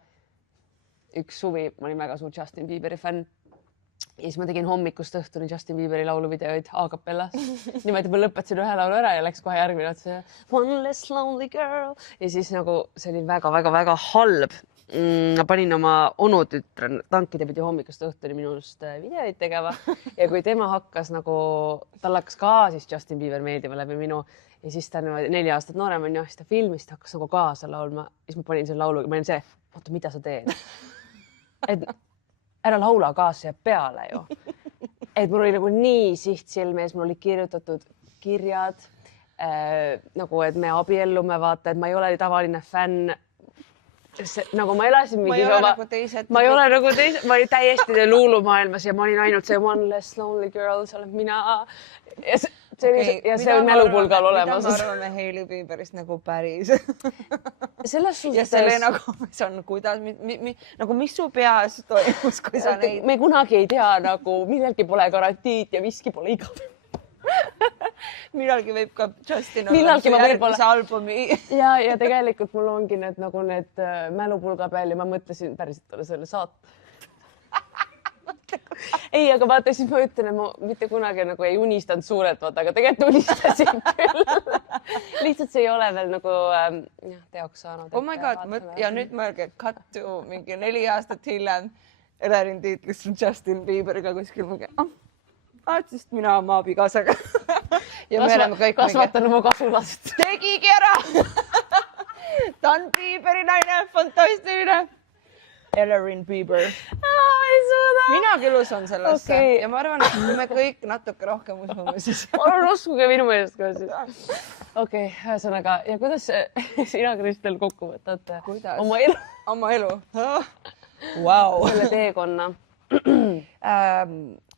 üks suvi, ma olin väga suur Justin Bieberi fänn. Ja siis ma tegin hommikust õhtuni Justin Bieberi lauluvideoid a cappellas. Niimoodi ma lõpetasin ühe laulu ära ja läks kohe järgmine otsa. One less lonely girl. Ja siis nagu see oli väga-väga-väga halb. Ma panin oma onutütre tankide pidi hommikust õhtuni minust videoid tegema. Ja kui tema hakkas nagu, tal hakkas ka siis Justin Bieber meeldima läbi minu. Ja siis ta 4 aastat noorem on ju, siis ta filmis, ta hakkas nagu kaasa laulma. Siis ma panin selle laulu, ma olin see, oota, mida sa teed? Et ära laula kaasa ja peale ju. Et mul oli nagu nii siht silme ees, mul oli kirjutatud kirjad, nagu, et me abiellume, vaata, et ma ei ole tavaline fänn. Nagu ma elasin mingi ma ei ole nagu teised, ma olin täiesti luulumaailmas ja ma olin ainult see one less lonely girl, see olen mina. Ja see on mälupulgal olemas. Mida me arvame Hailey Bieberist nagu päris? Selles suhtes... Ja Selena Gomez on kuidas, nagu mis su peas toimus, kui sa neid... Me kunagi ei tea, nagu millelgi pole garantiid ja miski pole igav. Millalgi võib ka Justin olla su järgmise albumi. Ja tegelikult mul ongi need nagu need mälupulga peal ja ma mõtlesin päriselt olla selle saata. Ei, aga vaata, siis ma ütlen, et ma mitte kunagi nagu ei unistanud suurelt, vaata, aga tegelikult unistasin küll. Lihtsalt see ei ole veel nagu teoks saanud. Oh my god, ja nüüd mõelge, cut to mingi 4 aastat hiljem Elerin tiitlis Justin Bieberiga kuskil mingi, sest mina oma abikaasaga. Ja me oleme kõik kasvatan oma kasulast. Tegigi ära! Ta on Bieberi naine, fantastiline. Elerin Bieber. Ei suuda. Mina küll usun sellesse. Ja ma arvan, et me kõik natuke rohkem usume siis. Uskuge minu meelest ka siis. Okei, ühesõnaga. Ja kuidas sina, Kristel, kokku võtad oma elu? Oma elu. Wow. Selle teekonna.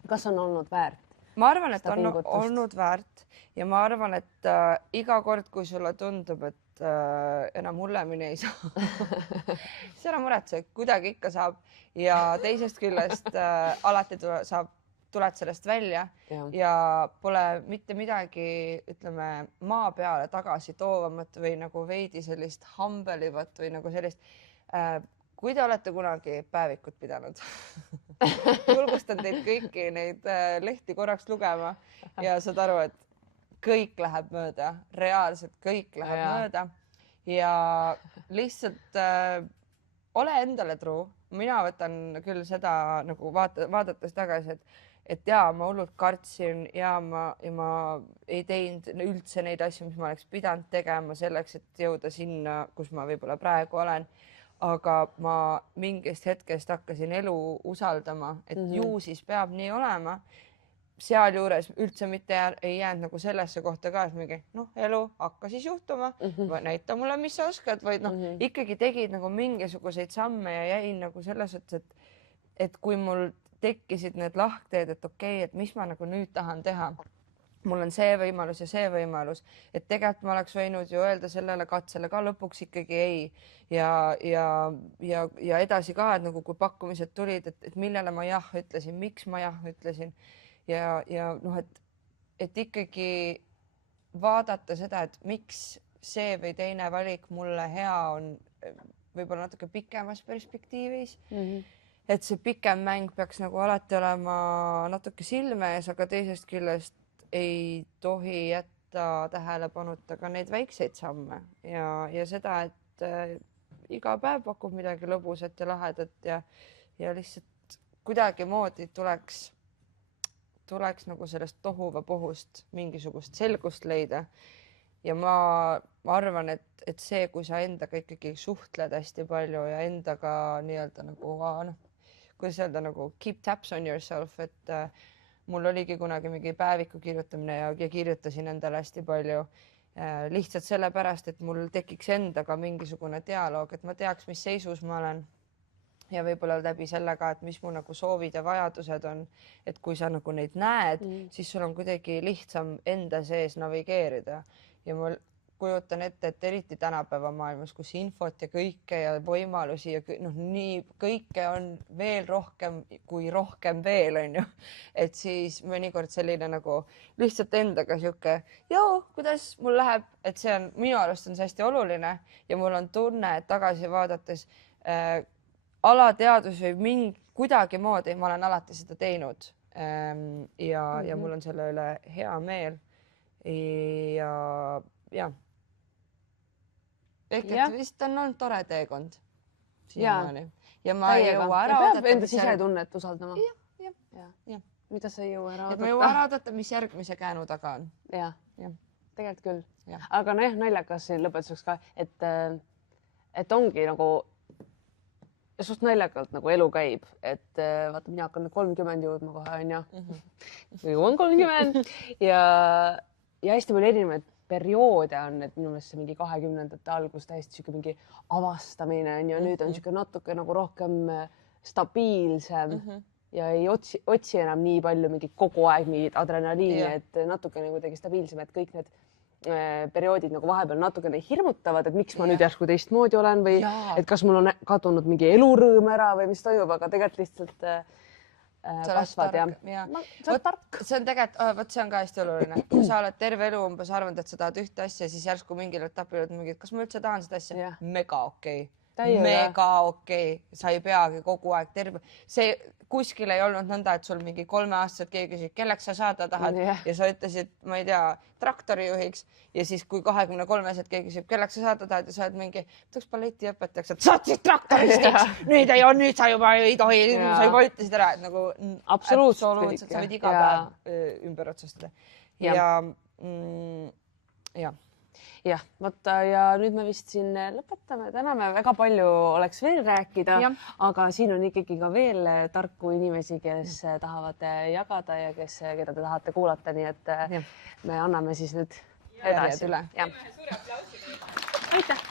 Kas on olnud väärt? Ma arvan, et on olnud väärt ja ma arvan, et iga kord, kui sulle tundub, et enam hullemini ei saa, siis ära muretse, kuidagi ikka saab ja teisest küljest alati tuled sellest välja ja pole mitte midagi, ütleme, maa peale tagasi toovamat või nagu veidi sellist hambelivat või nagu sellist, kui te olete kunagi päevikut pidanud, julgustan teid kõiki neid lehti korraks lugema ja saad aru, et kõik läheb mööda, reaalselt kõik läheb mööda ja lihtsalt ole endale truu. Mina võtan küll seda nagu vaadates tagasi, et jaa, ma hullult kartsin ja ma ei teinud üldse neid asju, mis ma oleks pidanud tegema selleks, et jõuda sinna, kus ma võib-olla praegu olen. Aga ma mingist hetkest hakkasin elu usaldama, et ju siis peab nii olema. Sealjuures üldse mitte ei jäänud nagu sellesse kohta ka, et mingi, elu hakka siis juhtuma, näita mulle, mis sa oskad, vaid ikkagi tegid nagu mingisuguseid samme ja jäin nagu selles, et kui mul tekkisid need lahteed, et okei, et mis ma nagu nüüd tahan teha, mul on see võimalus ja see võimalus, et tegelikult ma oleks võinud ju öelda sellele katsele ka lõpuks ikkagi ei ja edasi ka, et nagu kui pakkumised tulid, et millele ma jah ütlesin, miks ma jah ütlesin. Ja et ikkagi vaadata seda, et miks see või teine valik mulle hea on võib-olla natuke pikemas perspektiivis. et see pikem mäng peaks nagu alati olema natuke silme ees, aga teisest küljest ei tohi jätta tähelepanuta ka neid väikseid samme ja seda, et iga päev pakub midagi lõbusat ja lahedat ja lihtsalt kuidagimoodi tuleks nagu sellest tohuvabohust mingisugust selgust leida. Ja ma arvan, et see, kui sa endaga ikkagi suhtled hästi palju ja endaga nii-öelda nagu, kuidas öelda, nagu keep tabs on yourself, et mul oligi kunagi mingi päeviku kirjutamine ja kirjutasin endale hästi palju lihtsalt sellepärast, et mul tekiks endaga mingisugune dialoog, et ma teaks, mis seisus ma olen ja võib-olla läbi sellega, et mis mu nagu soovid ja vajadused on, et kui sa nagu neid näed, siis sul on kuidagi lihtsam enda sees navigeerida ja ma kujutan ette, et eriti tänapäeva maailmas, kus infot ja kõike ja võimalusi ja nii kõike on veel rohkem kui rohkem veel, on ju. Et siis mõnikord selline nagu lihtsalt endaga sihuke, joo, kuidas mul läheb, et see on, minu arust on see hästi oluline ja mul on tunne, et tagasi vaadates alateadus või kuidagimoodi ma olen alati seda teinud ja mul on selle üle hea meel ja ehk et vist on olnud tore teekond siiamaani ja ma ei jõua ära oodata. Enda sisetunnet usaldama. Ja. Mida sa ei jõua ära oodata? Ma ei jõua ära oodata, mis järgmise käänu taga on. Ja. Tegelikult küll. Aga naljakas siin lõpetuseks ka, et ongi nagu suht naljakalt nagu elu käib, et vaata, mina hakkan 30 jõudma kohe, on ju. Või jõuan 30 ja hästi palju erinevaid perioode on, et minu meelest see mingi 20ndate algus täiesti siuke mingi avastamine on ju, nüüd on siuke natuke nagu rohkem stabiilsem ja ei otsi enam nii palju mingi kogu aeg mingit adrenaliini, et natukene kuidagi stabiilsem, et kõik need perioodid nagu vahepeal natukene hirmutavad, et miks ma nüüd järsku teistmoodi olen või et kas mul on kadunud mingi elurõõm ära või mis toimub, aga tegelikult lihtsalt kasvad ja sa oled tark. See on tegelikult, see on ka hästi oluline. Kui sa oled terve elu umbes arvanud, et sa tahad ühte asja, siis järsku mingil etapil oled mingi, kas ma üldse tahan seda asja? Mega okei. Mega okei. Sa ei peagi kogu aeg terve. See kuskil ei olnud nõnda, et sul mingi 3-aastaselt keegi küsis, kelleks sa saada tahad ja sa ütlesid, ma ei tea, traktorijuhiks ja siis kui 23-aastaselt keegi küsib, kelleks sa saada tahad ja sa oled mingi, tahaks balletiõpetajaks, et saad siis traktoristiks. Nüüd sa juba ei tohi, sa juba ütlesid ära, et nagu absoluutselt sa võid iga päev ümber otsustada. Jah, võtta ja nüüd me vist siin lõpetame. Täna me väga palju oleks veel rääkida, aga siin on ikkagi ka veel tarku inimesi, kes tahavad jagada ja keda te tahate kuulata, nii et me anname siis nüüd edasi. Üle. Aitäh!